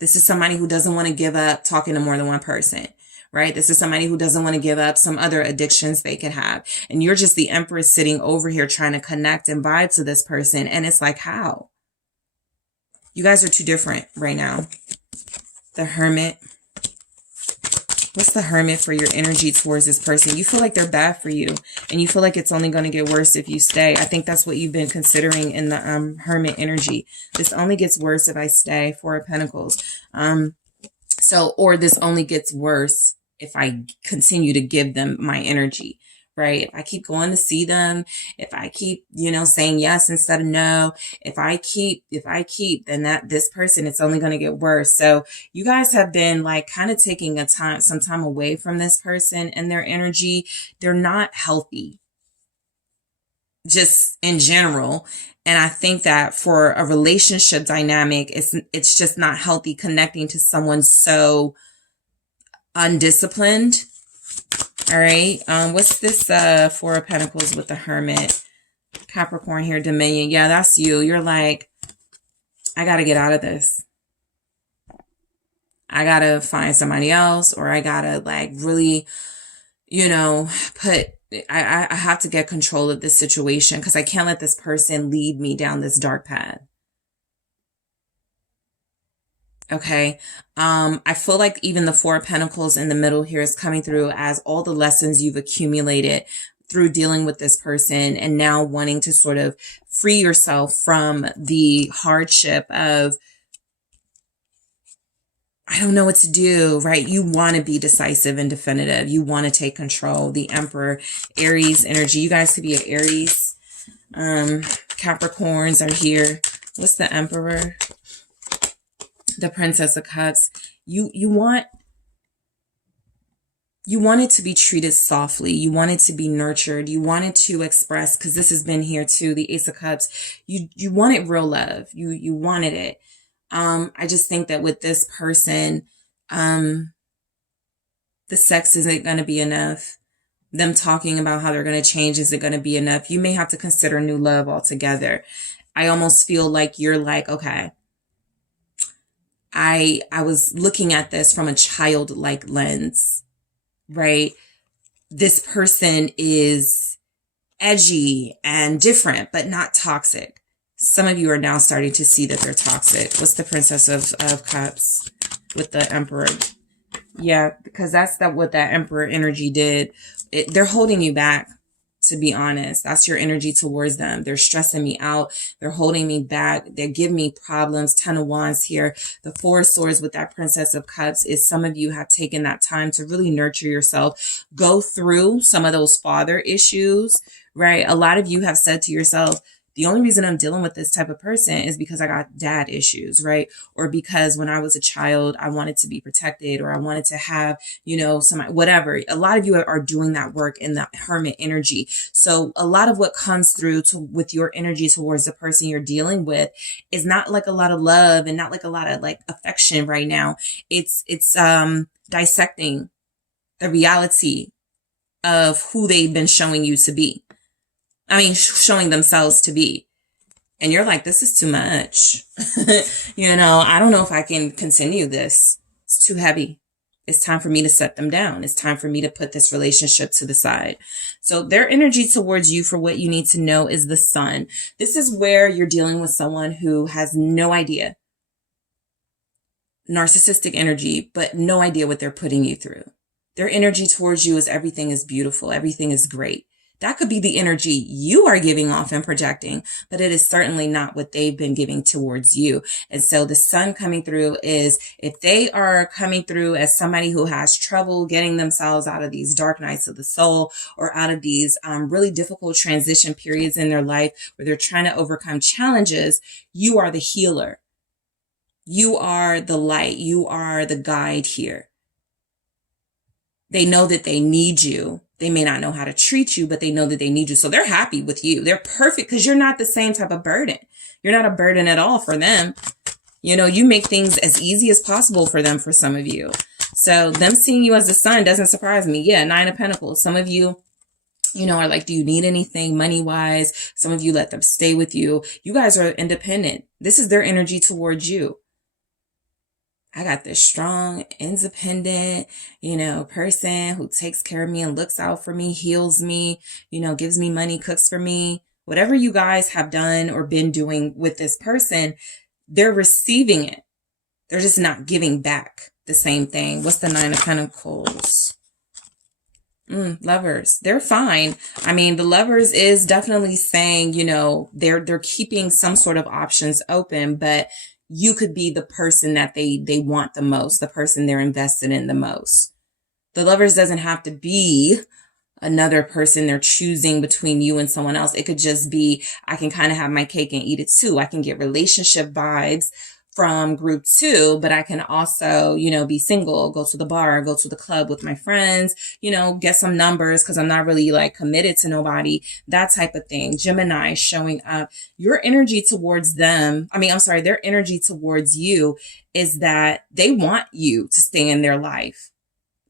This is somebody who doesn't want to give up talking to more than one person, right? This is somebody who doesn't want to give up some other addictions they could have. And you're just the Empress sitting over here trying to connect and vibe to this person. And it's like, how? You guys are too different right now. The Hermit. What's the Hermit for your energy towards this person? You feel like they're bad for you and you feel like it's only going to get worse if you stay. I think that's what you've been considering in the Hermit energy. This only gets worse if I stay. Four of Pentacles. Or this only gets worse if I continue to give them my energy, right? If I keep going to see them, if I keep, you know, saying yes instead of no, if I keep, then this person, it's only going to get worse. So you guys have been like kind of taking some time away from this person and their energy. They're not healthy just in general. And I think that for a relationship dynamic, it's just not healthy connecting to someone so undisciplined. All right. What's this Four of Pentacles with the Hermit? Capricorn here, Dominion. Yeah, that's you. You're like, I got to get out of this. I got to find somebody else, or I got to like really, you know, I have to get control of this situation because I can't let this person lead me down this dark path. Okay. I feel like even the Four of Pentacles in the middle here is coming through as all the lessons you've accumulated through dealing with this person and now wanting to sort of free yourself from the hardship of, I don't know what to do, right? You want to be decisive and definitive. You want to take control. The Emperor, Aries energy. You guys could be an Aries. Capricorns are here. What's the Emperor? The Princess of Cups. You want it to be treated softly. You want it to be nurtured. You want it to express, because this has been here too, the Ace of Cups. You wanted real love. You wanted it. I just think that with this person, the sex isn't going to be enough. Them talking about how they're going to change isn't going to be enough. You may have to consider new love altogether. I almost feel like you're like, okay, I was looking at this from a childlike lens, right? This person is edgy and different, but not toxic. Some of you are now starting to see that they're toxic. What's the Princess of Cups with the Emperor? Yeah, because that's what that Emperor energy did. They're holding you back, to be honest. That's your energy towards them. They're stressing me out. They're holding me back. They're giving me problems. Ten of Wands here. The Four of Swords with that Princess of Cups is some of you have taken that time to really nurture yourself. Go through some of those father issues, right? A lot of you have said to yourself, The only reason I'm dealing with this type of person is because I got dad issues, right? Or because when I was a child, I wanted to be protected, or I wanted to have, some, whatever. A lot of you are doing that work in the hermit energy. So a lot of what comes through with your energy towards the person you're dealing with is not like a lot of love and not like a lot of like affection right now. It's dissecting the reality of who they've been showing you to be. Showing themselves to be. And you're like, this is too much. I don't know if I can continue this. It's too heavy. It's time for me to set them down. It's time for me to put this relationship to the side. So their energy towards you for what you need to know is the Sun. This is where you're dealing with someone who has no idea. Narcissistic energy, but no idea what they're putting you through. Their energy towards you is everything is beautiful. Everything is great. That could be the energy you are giving off and projecting, but it is certainly not what they've been giving towards you. And so the Sun coming through is, if they are coming through as somebody who has trouble getting themselves out of these dark nights of the soul, or out of these really difficult transition periods in their life where they're trying to overcome challenges, you are the healer. You are the light. You are the guide here. They know that they need you. They may not know how to treat you, but they know that they need you. So they're happy with you. They're perfect because you're not the same type of burden. You're not a burden at all for them. You make things as easy as possible for them, for some of you. So them seeing you as the Sun doesn't surprise me. Yeah, Nine of Pentacles. Some of you, are like, do you need anything money-wise? Some of you let them stay with you. You guys are independent. This is their energy towards you. I got this strong, independent, person who takes care of me and looks out for me, heals me, gives me money, cooks for me. Whatever you guys have done or been doing with this person, they're receiving it. They're just not giving back the same thing. What's the Nine of Pentacles? Lovers. They're fine. The Lovers is definitely saying, they're keeping some sort of options open, but you could be the person that they want the most, the person they're invested in the most. The Lovers doesn't have to be another person they're choosing between you and someone else. It could just be, I can kind of have my cake and eat it too. I can get relationship vibes from group 2, but I can also, be single, go to the bar, go to the club with my friends, get some numbers because I'm not really like committed to nobody, that type of thing. Gemini showing up. Your energy towards them, their energy towards you is that they want you to stay in their life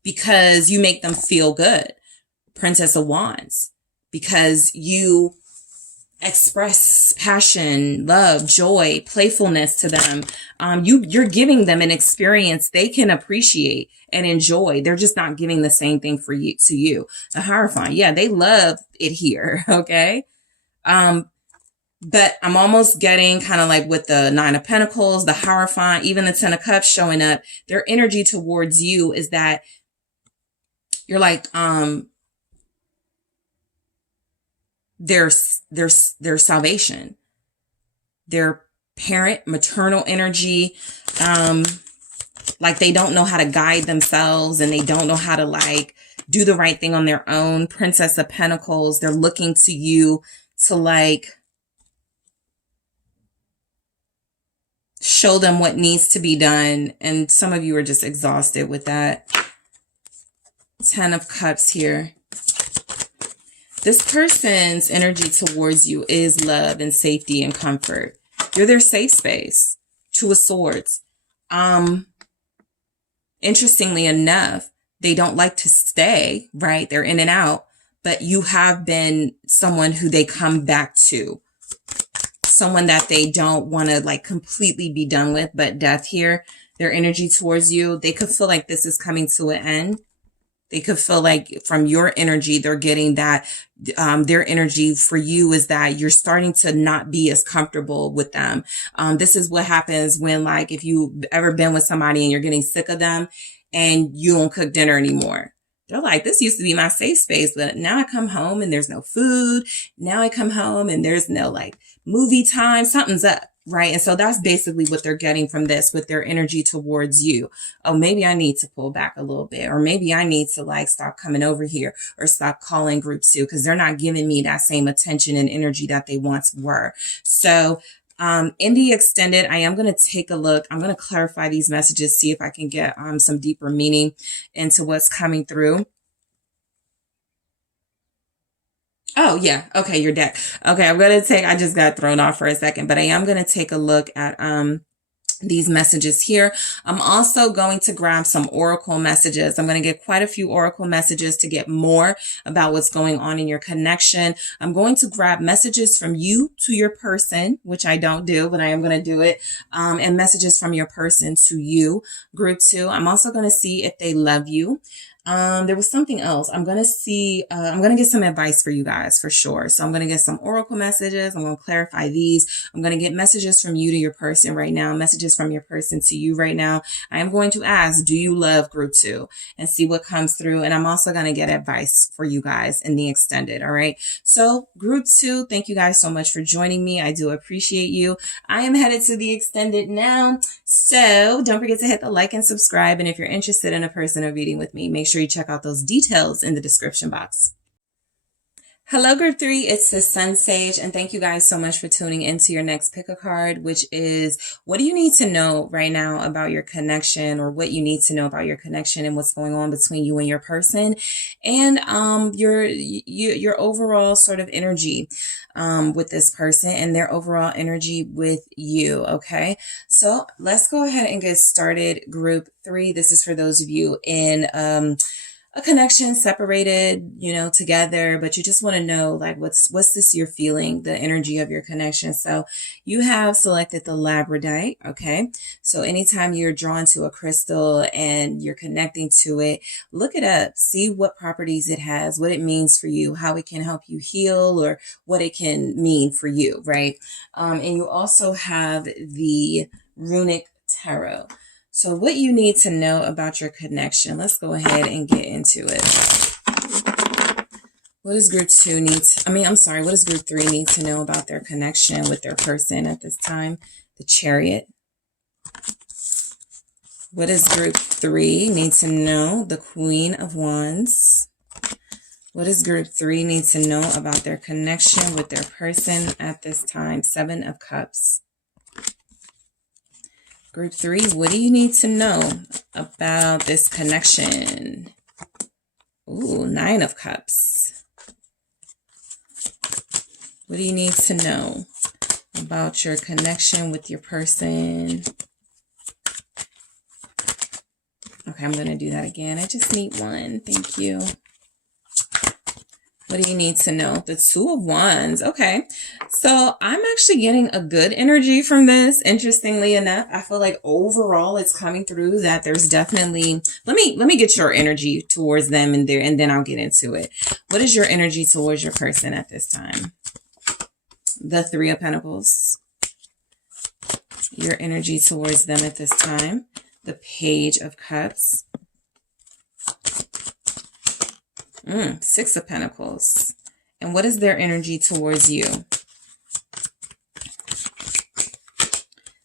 because you make them feel good. Princess of Wands, because you express passion, love, joy, playfulness to them. You're giving them an experience they can appreciate and enjoy. They're just not giving the same thing to you. The Hierophant, yeah, they love it here. Okay. But I'm almost getting kind of like with the Nine of Pentacles, the Hierophant, even the Ten of Cups showing up. Their energy towards you is that you're like, their salvation, their parent, maternal energy, like they don't know how to guide themselves and they don't know how to like do the right thing on their own. Princess of Pentacles, they're looking to you to like show them what needs to be done. And some of you are just exhausted with that. Ten of Cups here. This person's energy towards you is love and safety and comfort. You're their safe space. Two of Swords. Interestingly enough, they don't like to stay, right? They're in and out, but you have been someone who they come back to. Someone that they don't want to like completely be done with, but Death here, their energy towards you, they could feel like this is coming to an end. They could feel like from your energy, they're getting that their energy for you is that you're starting to not be as comfortable with them. This is what happens when like if you've ever been with somebody and you're getting sick of them and you don't cook dinner anymore. They're like, this used to be my safe space, but now I come home and there's no food. Now I come home and there's no like movie time. Something's up. right? And so that's basically what they're getting from this with their energy towards you. Oh, maybe I need to pull back a little bit, or maybe I need to like stop coming over here or stop calling group 2 because they're not giving me that same attention and energy that they once were. So in the extended, I am going to take a look. I'm going to clarify these messages, see if I can get some deeper meaning into what's coming through. Oh, yeah. Okay, your deck. Okay, I just got thrown off for a second, but I am going to take a look at these messages here. I'm also going to grab some oracle messages. I'm going to get quite a few oracle messages to get more about what's going on in your connection. I'm going to grab messages from you to your person, which I don't do, but I am going to do it. And messages from your person to you, group 2. I'm also going to see if they love you. There was something else. I'm going to get some advice for you guys for sure. So I'm going to get some oracle messages. I'm going to clarify these. I'm going to get messages from you to your person right now, messages from your person to you right now. I am going to ask, do you love group 2, and see what comes through. And I'm also going to get advice for you guys in the extended. All right. So group 2, thank you guys so much for joining me. I do appreciate you. I am headed to the extended now. So don't forget to hit the like and subscribe. And if you're interested in a personal reading with me, make sure you check out those details in the description box. Hello, group 3. It's the SunSage, and thank you guys so much for tuning into your next pick a card, which is what do you need to know right now about your connection, or what you need to know about your connection and what's going on between you and your person, and your overall sort of energy with this person and their overall energy with you. Okay, so let's go ahead and get started. Group 3. This is for those of you in a connection, separated, together, but you just want to know, like, what's this you're feeling, the energy of your connection. So you have selected the labradorite. Okay. So anytime you're drawn to a crystal and you're connecting to it, look it up, see what properties it has, what it means for you, how it can help you heal, or what it can mean for you. Right. And you also have the runic tarot. So what you need to know about your connection, let's go ahead and get into it. What does group 3 need to know about their connection with their person at this time? The Chariot. What does group 3 need to know? The Queen of Wands. What does group 3 need to know about their connection with their person at this time? 7 of Cups. Group 3, what do you need to know about this connection? Ooh, 9 of Cups. What do you need to know about your connection with your person? Okay, I'm going to do that again. I just need one. Thank you. What do you need to know? The 2 of Wands. Okay. So I'm actually getting a good energy from this. Interestingly enough, I feel like overall it's coming through that there's definitely, let me get your energy towards them and then I'll get into it. What is your energy towards your person at this time? The 3 of Pentacles. Your energy towards them at this time. The Page of Cups. 6 of Pentacles. And what is their energy towards you?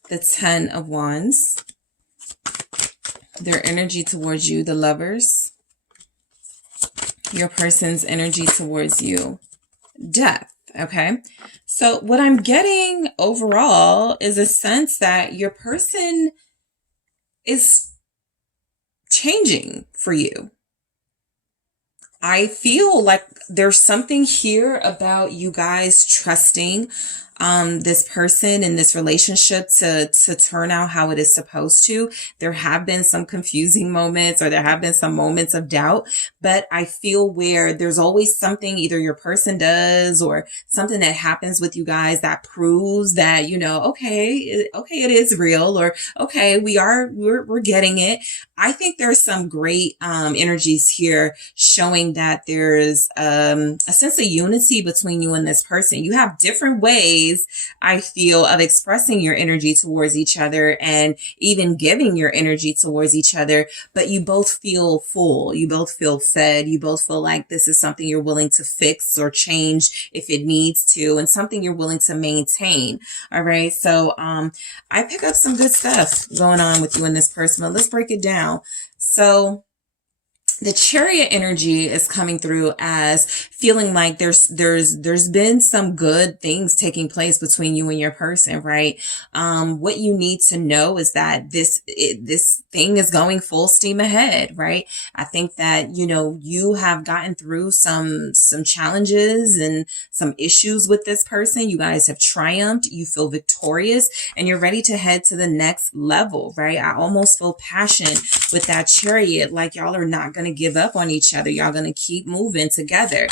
The 10 of Wands. Their energy towards you, the Lovers. Your person's energy towards you, Death. Okay. So what I'm getting overall is a sense that your person is changing for you. I feel like there's something here about you guys trusting this person in this relationship to turn out how it is supposed to. There have been some confusing moments, or there have been some moments of doubt, but I feel where there's always something either your person does or something that happens with you guys that proves that, okay, it is real, or okay, we're getting it. I think there's some great energies here showing that there's a sense of unity between you and this person. You have different ways ways, I feel, of expressing your energy towards each other and even giving your energy towards each other. But you both feel full. You both feel fed. You both feel like this is something you're willing to fix or change if it needs to, and something you're willing to maintain. All right. So I pick up some good stuff going on with you and this person, but let's break it down. So the Chariot energy is coming through as feeling like there's been some good things taking place between you and your person, right? What you need to know is that this thing is going full steam ahead, right? I think that, you know, you have gotten through some challenges and some issues with this person. You guys have triumphed. You feel victorious, and you're ready to head to the next level, right? I almost feel passion with that Chariot, like y'all are not going to give up on each other. Y'all going to keep moving together.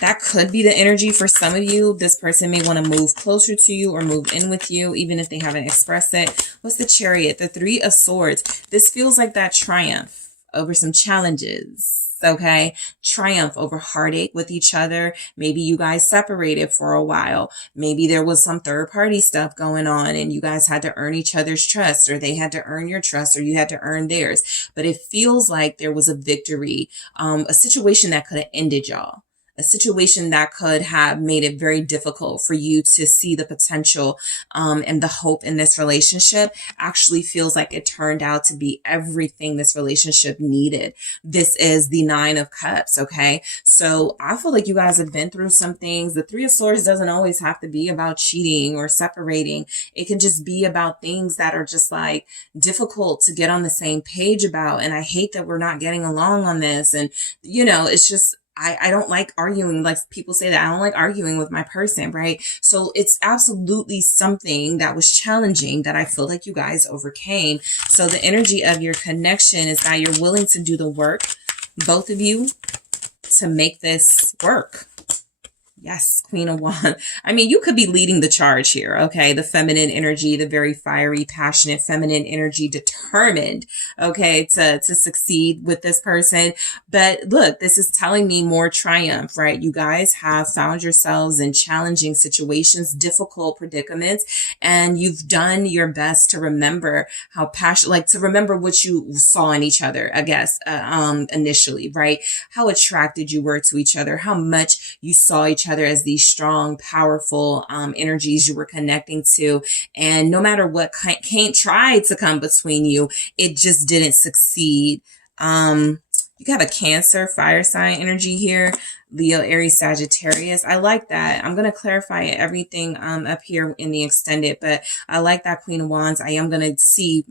That could be the energy for some of you. This person may want to move closer to you or move in with you, even if they haven't expressed it. What's the Chariot? The Three of Swords. This feels like that triumph over some challenges. Okay. Triumph over heartache with each other. Maybe you guys separated for a while. Maybe there was some third party stuff going on and you guys had to earn each other's trust, or they had to earn your trust, or you had to earn theirs. But it feels like there was a victory, a situation that could have ended y'all. A situation that could have made it very difficult for you to see the potential and the hope in this relationship actually feels like it turned out to be everything this relationship needed. This is the Nine of Cups, okay? So I feel like you guys have been through some things. The Three of Swords doesn't always have to be about cheating or separating. It can just be about things that are just like difficult to get on the same page about. And I hate that we're not getting along on this. And, you know, it's just, I don't like arguing. Like people say that I don't like arguing with my person, right? So it's absolutely something that was challenging that I feel like you guys overcame. So the energy of your connection is that you're willing to do the work, both of you, to make this work. Yes, Queen of Wands. I mean, you could be leading the charge here, okay? The feminine energy, the very fiery, passionate feminine energy, determined, okay, to succeed with this person. But look, this is telling me more triumph, right? You guys have found yourselves in challenging situations, difficult predicaments, and you've done your best to remember how passionate, like to remember what you saw in each other, I guess, initially, right? How attracted you were to each other, how much you saw each other as these strong, powerful energies you were connecting to. And no matter what tried to come between you, it just didn't succeed. You have a Cancer, fire sign energy here. Leo, Aries, Sagittarius. I like that. I'm going to clarify everything up here in the extended, but I like that Queen of Wands. I am going to see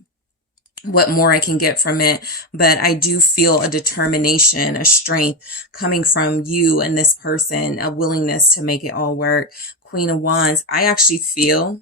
what more I can get from it. But I do feel a determination, a strength coming from you and this person, a willingness to make it all work. Queen of Wands, I actually feel,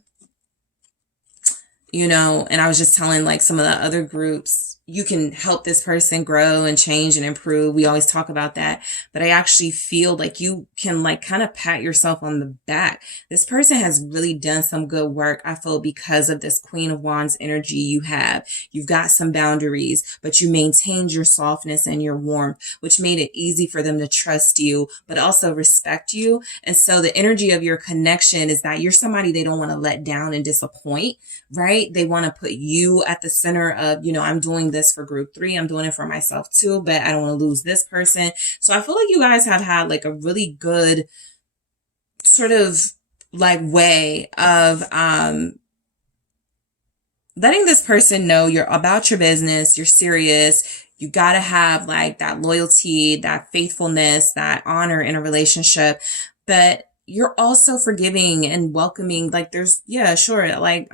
you know, and I was just telling like some of the other groups, you can help this person grow and change and improve. We always talk about that, but I actually feel like you can like kind of pat yourself on the back. This person has really done some good work. I feel because of this Queen of Wands energy you have. You've got some boundaries, but you maintained your softness and your warmth, which made it easy for them to trust you, but also respect you. And so the energy of your connection is that you're somebody they don't want to let down and disappoint, right? They want to put you at the center of, you know, I'm doing this for group 3. I'm doing it for myself too, but I don't want to lose this person. So I feel like you guys have had like a really good sort of like way of letting this person know you're about your business, you're serious. You got to have like that loyalty, that faithfulness, that honor in a relationship, but you're also forgiving and welcoming. Like there's, yeah, sure. Like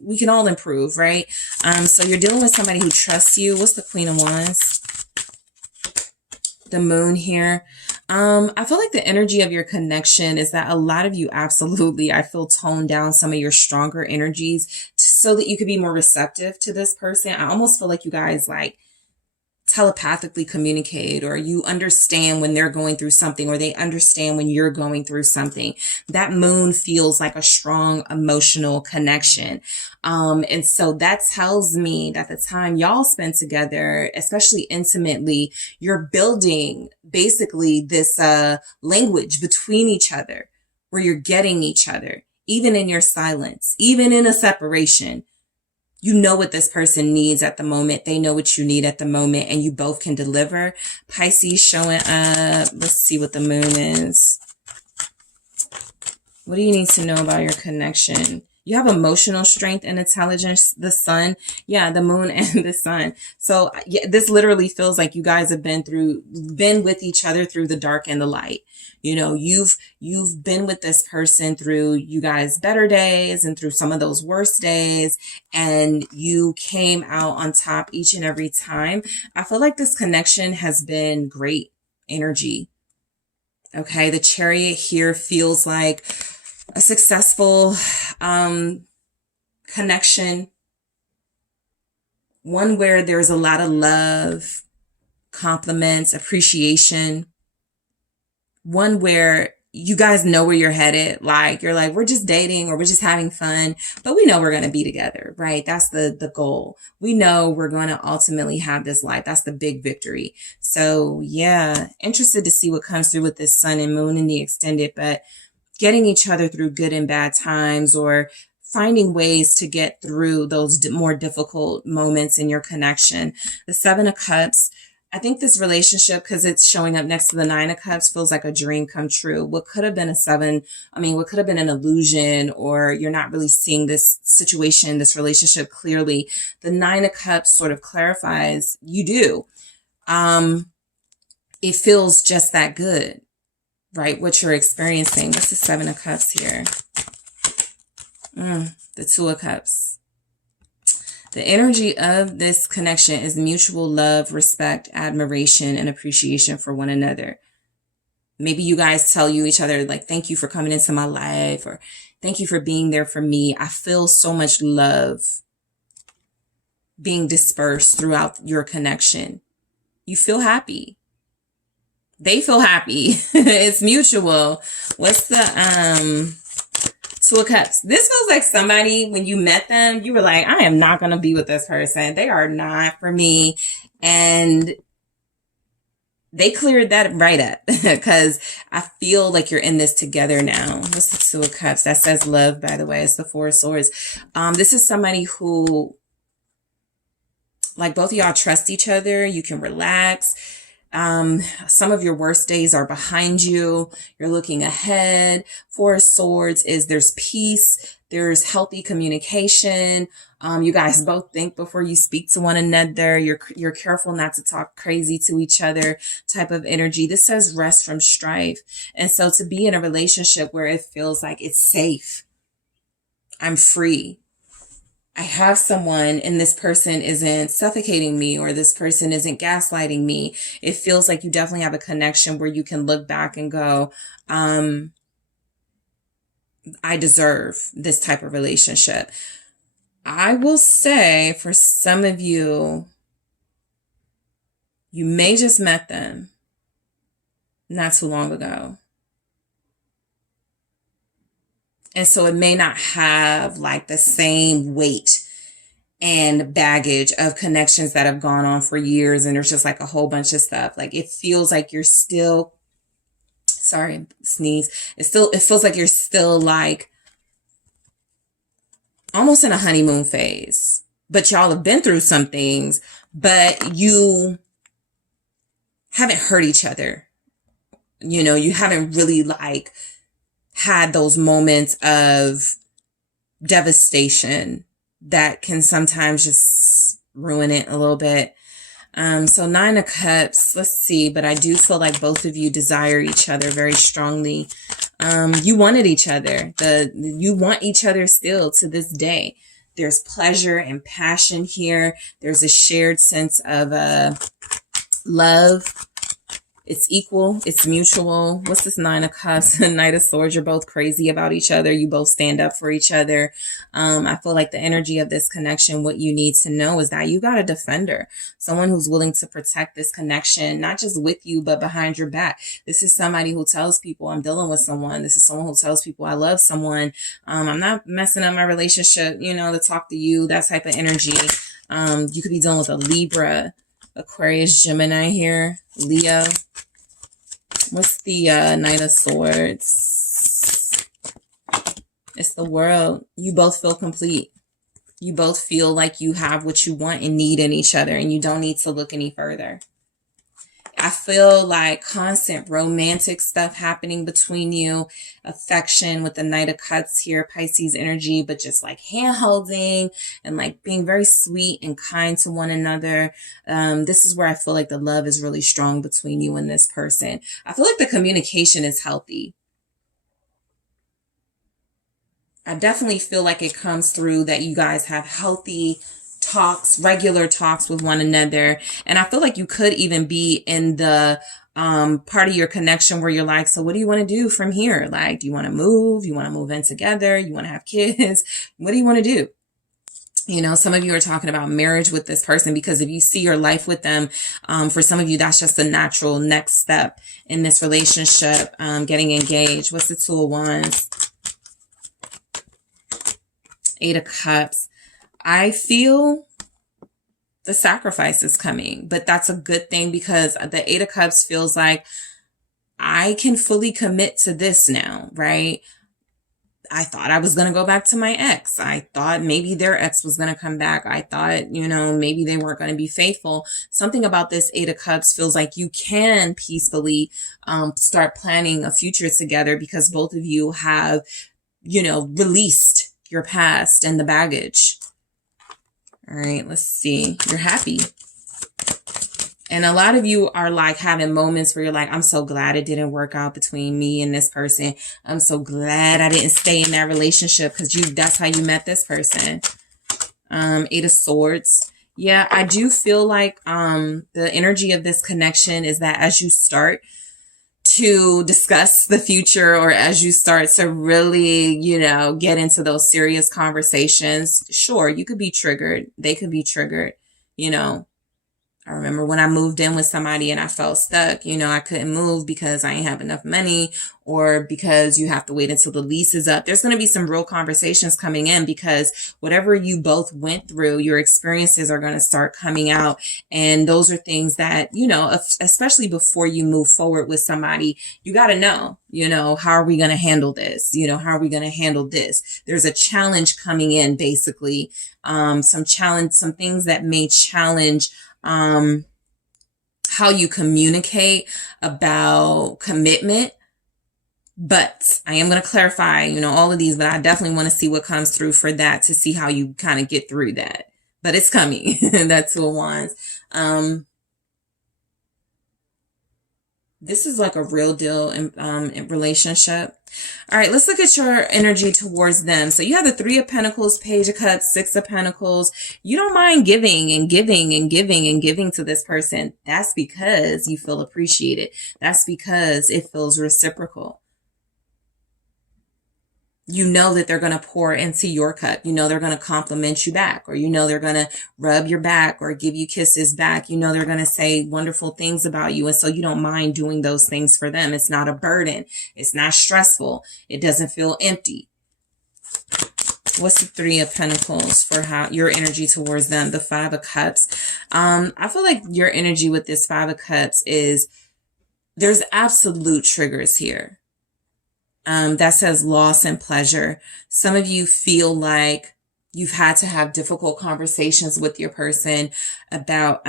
we can all improve, right? So you're dealing with somebody who trusts you. What's the Queen of Wands? The Moon here. I feel like the energy of your connection is that a lot of you absolutely, I feel, tone down some of your stronger energies so that you could be more receptive to this person. I almost feel like you guys like telepathically communicate, or you understand when they're going through something, or they understand when you're going through something. That moon feels like a strong emotional connection. And so that tells me that the time y'all spend together, especially intimately, you're building basically this language between each other, where you're getting each other, even in your silence, even in a separation. You know what this person needs at the moment. They know what you need at the moment, and you both can deliver. Pisces showing up. Let's see what the moon is. What do you need to know about your connection? You have emotional strength and intelligence, the sun. Yeah, the moon and the sun. So yeah, this literally feels like you guys have been with each other through the dark and the light. You know, you've been with this person through you guys' better days and through some of those worst days, and you came out on top each and every time. I feel like this connection has been great energy. Okay, the Chariot here feels like a successful connection, one where there's a lot of love, compliments, appreciation, one where you guys know where you're headed. Like, you're like, we're just dating or we're just having fun, but we know we're going to be together, right? That's the goal. We know we're going to ultimately have this life. That's the big victory. So yeah, interested to see what comes through with this sun and moon in the extended, but getting each other through good and bad times, or finding ways to get through those more difficult moments in your connection. The Seven of Cups, I think this relationship, because it's showing up next to the Nine of Cups, feels like a dream come true. What could have been what could have been an illusion, or you're not really seeing this situation, this relationship clearly. The Nine of Cups sort of clarifies you do. It feels just that good. Right, what you're experiencing. What's the Seven of Cups here? The Two of Cups. The energy of this connection is mutual love, respect, admiration, and appreciation for one another. Maybe you guys tell each other, like, thank you for coming into my life, or thank you for being there for me. I feel so much love being dispersed throughout your connection. You feel happy. They feel happy. It's mutual. What's the Two of Cups? This feels like somebody, when you met them, you were like, I am not going to be with this person. They are not for me. And they cleared that right up, because I feel like you're in this together now. What's the Two of Cups? That says love, by the way. It's the Four of Swords. This is somebody who, like, both of y'all trust each other. You can relax. Some of your worst days are behind you. You're looking ahead. Four of Swords is there's peace. There's healthy communication. You guys both think before you speak to one another. You're careful not to talk crazy to each other type of energy. This says rest from strife. And so to be in a relationship where it feels like it's safe, I'm free, I have someone and this person isn't suffocating me, or this person isn't gaslighting me. It feels like you definitely have a connection where you can look back and go, I deserve this type of relationship. I will say for some of you, you may just met them not too long ago. And so it may not have like the same weight and baggage of connections that have gone on for years. And there's just like a whole bunch of stuff. Like, it feels like you're still, sorry, sneeze. It feels like you're still like almost in a honeymoon phase, but y'all have been through some things, but you haven't hurt each other. You know, you haven't really like had those moments of devastation that can sometimes just ruin it a little bit. So Nine of Cups, let's see, but I do feel like both of you desire each other very strongly. You wanted each other. You want each other still to this day. There's pleasure and passion here. There's a shared sense of love. It's equal. It's mutual. What's this Nine of Cups and Knight of Swords? You're both crazy about each other. You both stand up for each other. I feel like the energy of this connection, what you need to know is that you got a defender, someone who's willing to protect this connection, not just with you, but behind your back. This is somebody who tells people I'm dealing with someone. This is someone who tells people I love someone. I'm not messing up my relationship, to talk to you, that type of energy. You could be dealing with a Libra, Aquarius, Gemini here, Leo. What's the Knight of Swords? It's the world. You both feel complete. You both feel like you have what you want and need in each other, and you don't need to look any further. I feel like constant romantic stuff happening between you, affection with the Knight of Cups here, Pisces energy, but just like hand holding and like being very sweet and kind to one another. This is where I feel like the love is really strong between you and this person. I feel like the communication is healthy. I definitely feel like it comes through that you guys have healthy talks, regular talks with one another. And I feel like you could even be in the part of your connection where you're like, so what do you want to do from here? Like, do you want to move? You want to move in together? You want to have kids? What do you want to do? You know, some of you are talking about marriage with this person because if you see your life with them, for some of you, that's just the natural next step in this relationship, getting engaged. What's the Two of Wands? Eight of Cups. I feel the sacrifice is coming, but that's a good thing because the Eight of Cups feels like I can fully commit to this now, right? I thought I was going to go back to my ex. I thought maybe their ex was going to come back. I thought, you know, maybe they weren't going to be faithful. Something about this Eight of Cups feels like you can peacefully start planning a future together because both of you have, you know, released your past and the baggage. All right, let's see. You're happy. And a lot of you are like having moments where you're like, I'm so glad it didn't work out between me and this person. I'm so glad I didn't stay in that relationship because that's how you met this person. Eight of Swords. Yeah, I do feel like the energy of this connection is that as you start to discuss the future or as you start to really, you know, get into those serious conversations, sure, you could be triggered. They could be triggered, you know. I remember when I moved in with somebody and I felt stuck, you know, I couldn't move because I ain't have enough money or because you have to wait until the lease is up. There's going to be some real conversations coming in because whatever you both went through, your experiences are going to start coming out. And those are things that, you know, especially before you move forward with somebody, you got to know, you know, how are we going to handle this? You know, how are we going to handle this? There's a challenge coming in, basically. Some things that may challenge how you communicate about commitment. But I am going to clarify, you know, all of these, but I definitely want to see what comes through for that to see how you kind of get through that. But it's coming. That Two of Wands. This is like a real deal in relationship. All right, let's look at your energy towards them. So you have the Three of Pentacles, Page of Cups, Six of Pentacles. You don't mind giving and giving and giving and giving to this person. That's because you feel appreciated. That's because it feels reciprocal. You know that they're going to pour into your cup. You know they're going to compliment you back, or you know they're going to rub your back or give you kisses back. You know they're going to say wonderful things about you. And so you don't mind doing those things for them. It's not a burden. It's not stressful. It doesn't feel empty. What's the Three of Pentacles for how your energy towards them? The Five of Cups. I feel like your energy with this Five of Cups is there's absolute triggers here. That says loss and pleasure. Some of you feel like you've had to have difficult conversations with your person about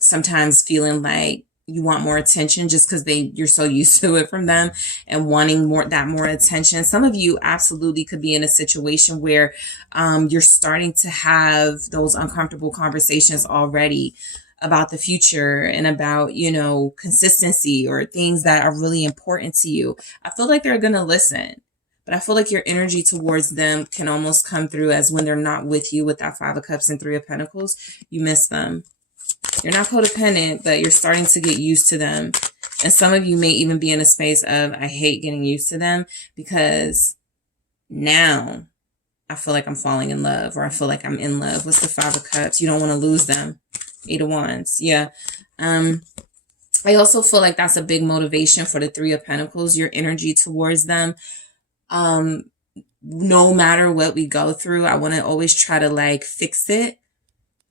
sometimes feeling like you want more attention just because you're so used to it from them and wanting more attention. Some of you absolutely could be in a situation where you're starting to have those uncomfortable conversations already about the future and about, you know, consistency or things that are really important to you. I feel like they're going to listen, but I feel like your energy towards them can almost come through as when they're not with you with that Five of Cups and Three of Pentacles, you miss them. You're not codependent, but you're starting to get used to them. And some of you may even be in a space of, I hate getting used to them because now I feel like I'm falling in love, or I feel like I'm in love. What's the Five of Cups? You don't want to lose them. Eight of Wands. Yeah. I also feel like that's a big motivation for the Three of Pentacles, your energy towards them. No matter what we go through, I want to always try to like fix it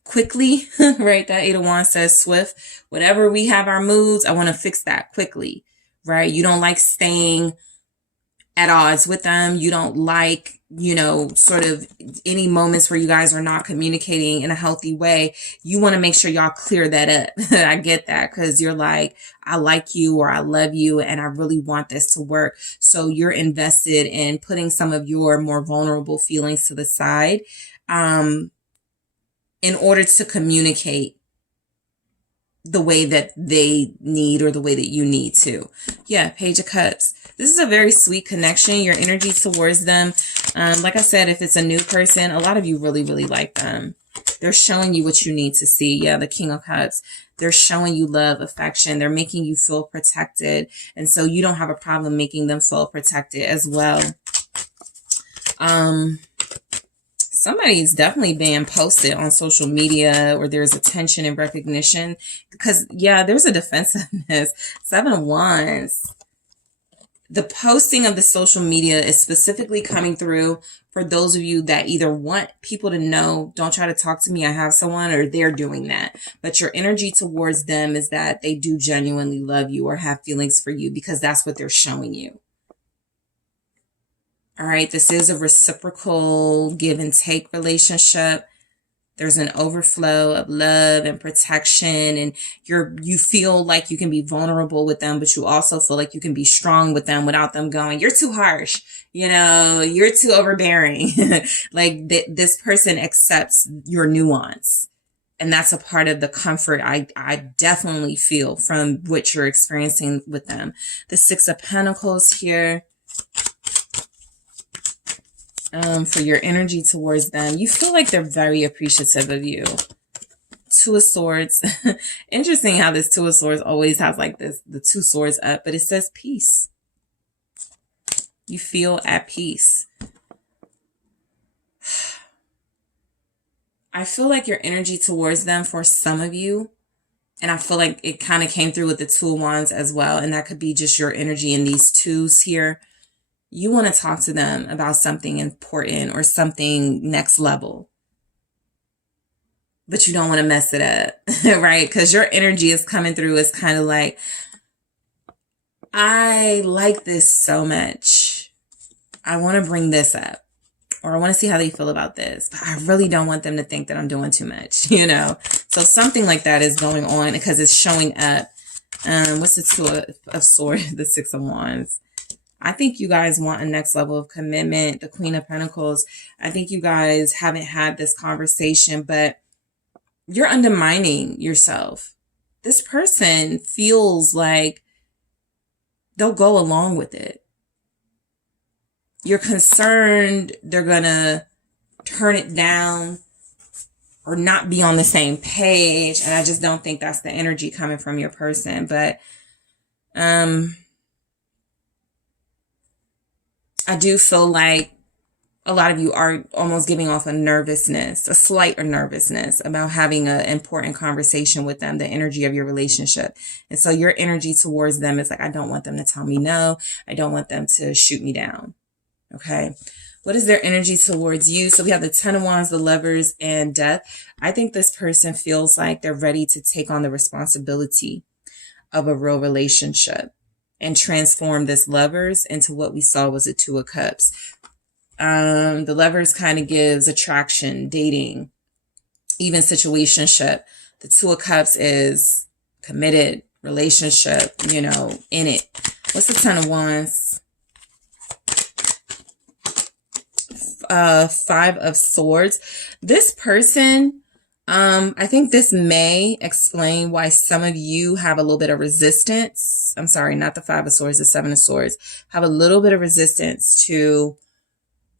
quickly, right? That Eight of Wands says swift. Whatever we have our moods, I want to fix that quickly, right? You don't like staying at odds with them. You don't like, sort of any moments where you guys are not communicating in a healthy way. You want to make sure y'all clear that up. I get that, because you're like, I like you, or I love you, and I really want this to work. So you're invested in putting some of your more vulnerable feelings to the side, in order to communicate the way that they need, or the way that you need to. Yeah, Page of Cups. This is a very sweet connection. Your energy towards them. Like I said, if it's a new person, a lot of you really, really like them. They're showing you what you need to see. Yeah, the King of Cups. They're showing you love, affection. They're making you feel protected. And so you don't have a problem making them feel protected as well. Somebody's definitely being posted on social media, or there's attention and recognition, because yeah, there's a defensiveness. 7 of Wands. The posting of the social media is specifically coming through for those of you that either want people to know, don't try to talk to me, I have someone, or they're doing that. But your energy towards them is that they do genuinely love you or have feelings for you, because that's what they're showing you. All right, this is a reciprocal give and take relationship. There's an overflow of love and protection, and you feel like you can be vulnerable with them, but you also feel like you can be strong with them without them going, you're too harsh, you're too overbearing. Like this person accepts your nuance. And that's a part of the comfort I definitely feel from what you're experiencing with them. The 6 of Pentacles here. For your energy towards them, you feel like they're very appreciative of you. 2 of Swords. Interesting how this 2 of Swords always has like this, the 2 swords up, but it says peace. You feel at peace. I feel like your energy towards them, for some of you, and I feel like it kind of came through with the 2 of Wands as well, and that could be just your energy in these 2s here. You want to talk to them about something important or something next level, but you don't want to mess it up, right? Because your energy is coming through as kind of like, I like this so much. I want to bring this up, or I want to see how they feel about this, but I really don't want them to think that I'm doing too much, So something like that is going on because it's showing up. What's the 2 of Swords? The 6 of Wands. I think you guys want a next level of commitment. The Queen of Pentacles. I think you guys haven't had this conversation, but you're undermining yourself. This person feels like they'll go along with it. You're concerned they're going to turn it down or not be on the same page. And I just don't think that's the energy coming from your person. But, I do feel like a lot of you are almost giving off a nervousness, a slight nervousness about having an important conversation with them, the energy of your relationship. And so your energy towards them is like, I don't want them to tell me no. I don't want them to shoot me down. Okay. What is their energy towards you? So we have the 10 of Wands, the Lovers, and Death. I think this person feels like they're ready to take on the responsibility of a real relationship and transform this Lovers into what we saw was a 2 of Cups. The Lovers kind of gives attraction, dating, even situationship. The 2 of Cups is committed relationship, in it. What's the 10 of Wands? 5 of Swords. This person, I think this may explain why some of you have a little bit of resistance. I'm sorry, not the 5 of Swords, the 7 of Swords. Have a little bit of resistance to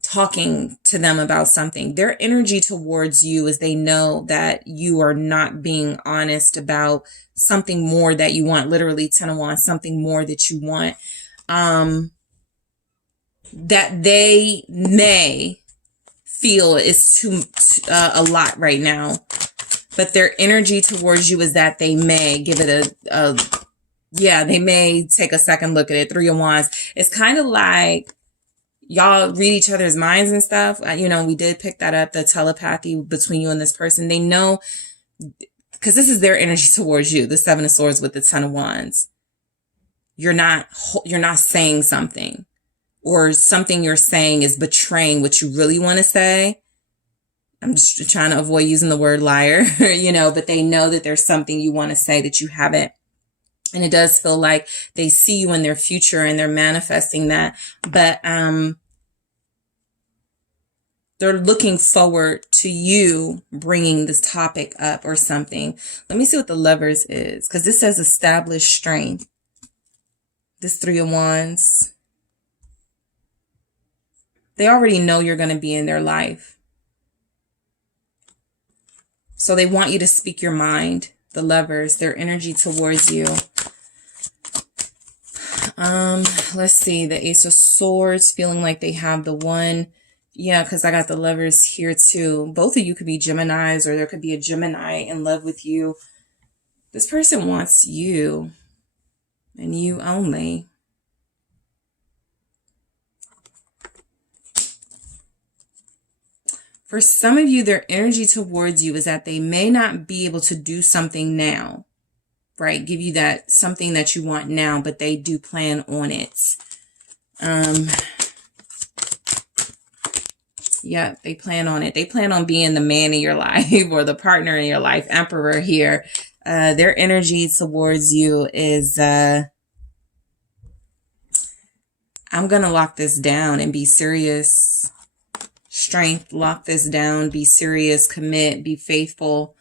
talking to them about something. Their energy towards you is they know that you are not being honest about something more that you want. Literally 10 of Wands, something more that you want. That they may feel is too a lot right now, but their energy towards you is that they may give it they may take a second look at it. 3 of Wands. It's kind of like y'all read each other's minds and stuff. We did pick that up, the telepathy between you and this person. They know, because this is their energy towards you, the 7 of Swords with the 10 of Wands. You're not saying something. or something you're saying is betraying what you really want to say. I'm just trying to avoid using the word liar, but they know that there's something you want to say that you haven't. And it does feel like they see you in their future and they're manifesting that. But they're looking forward to you bringing this topic up or something. Let me see what the Lovers is, because this says established strength. This Three of Wands. They already know you're going to be in their life. So they want you to speak your mind. The Lovers, their energy towards you. Let's see. The Ace of Swords, feeling like they have the one. Yeah, because I got the Lovers here too. Both of you could be Geminis, or there could be a Gemini in love with you. This person wants you and you only. For some of you, their energy towards you is that they may not be able to do something now, right? Give you that something that you want now, but they do plan on it. Yeah, they plan on it. They plan on being the man in your life or the partner in your life. Emperor here. Their energy towards you is, I'm going to lock this down and be serious. Strength, lock this down, be serious, commit, be faithful.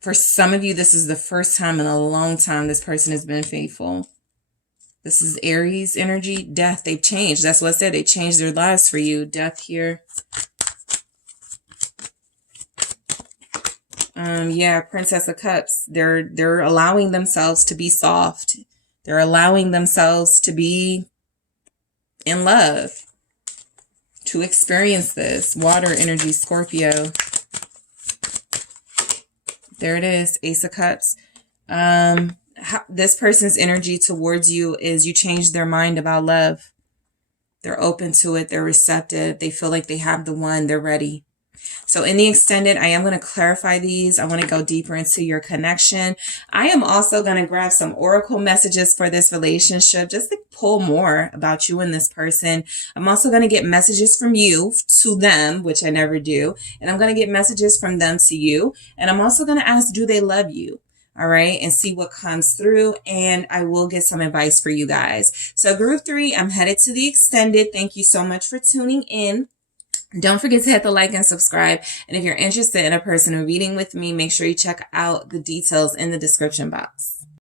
For some of you, this is the first time in a long time this person has been faithful. This is Aries energy. Death, they've changed. That's what I said. They changed their lives for you. Death here. Yeah, Princess of Cups. They're allowing themselves to be soft. They're allowing themselves to be in love. To experience this. Water energy, Scorpio. There it is, Ace of Cups. This person's energy towards you is you changed their mind about love. They're open to it. They're receptive. They feel like they have the one. They're ready. So in the extended, I am going to clarify these. I want to go deeper into your connection. I am also going to grab some oracle messages for this relationship, just to pull more about you and this person. I'm also going to get messages from you to them, which I never do. And I'm going to get messages from them to you. And I'm also going to ask, do they love you? All right. And see what comes through. And I will get some advice for you guys. So group 3, I'm headed to the extended. Thank you so much for tuning in. Don't forget to hit the like and subscribe. And if you're interested in a personal reading with me, make sure you check out the details in the description box.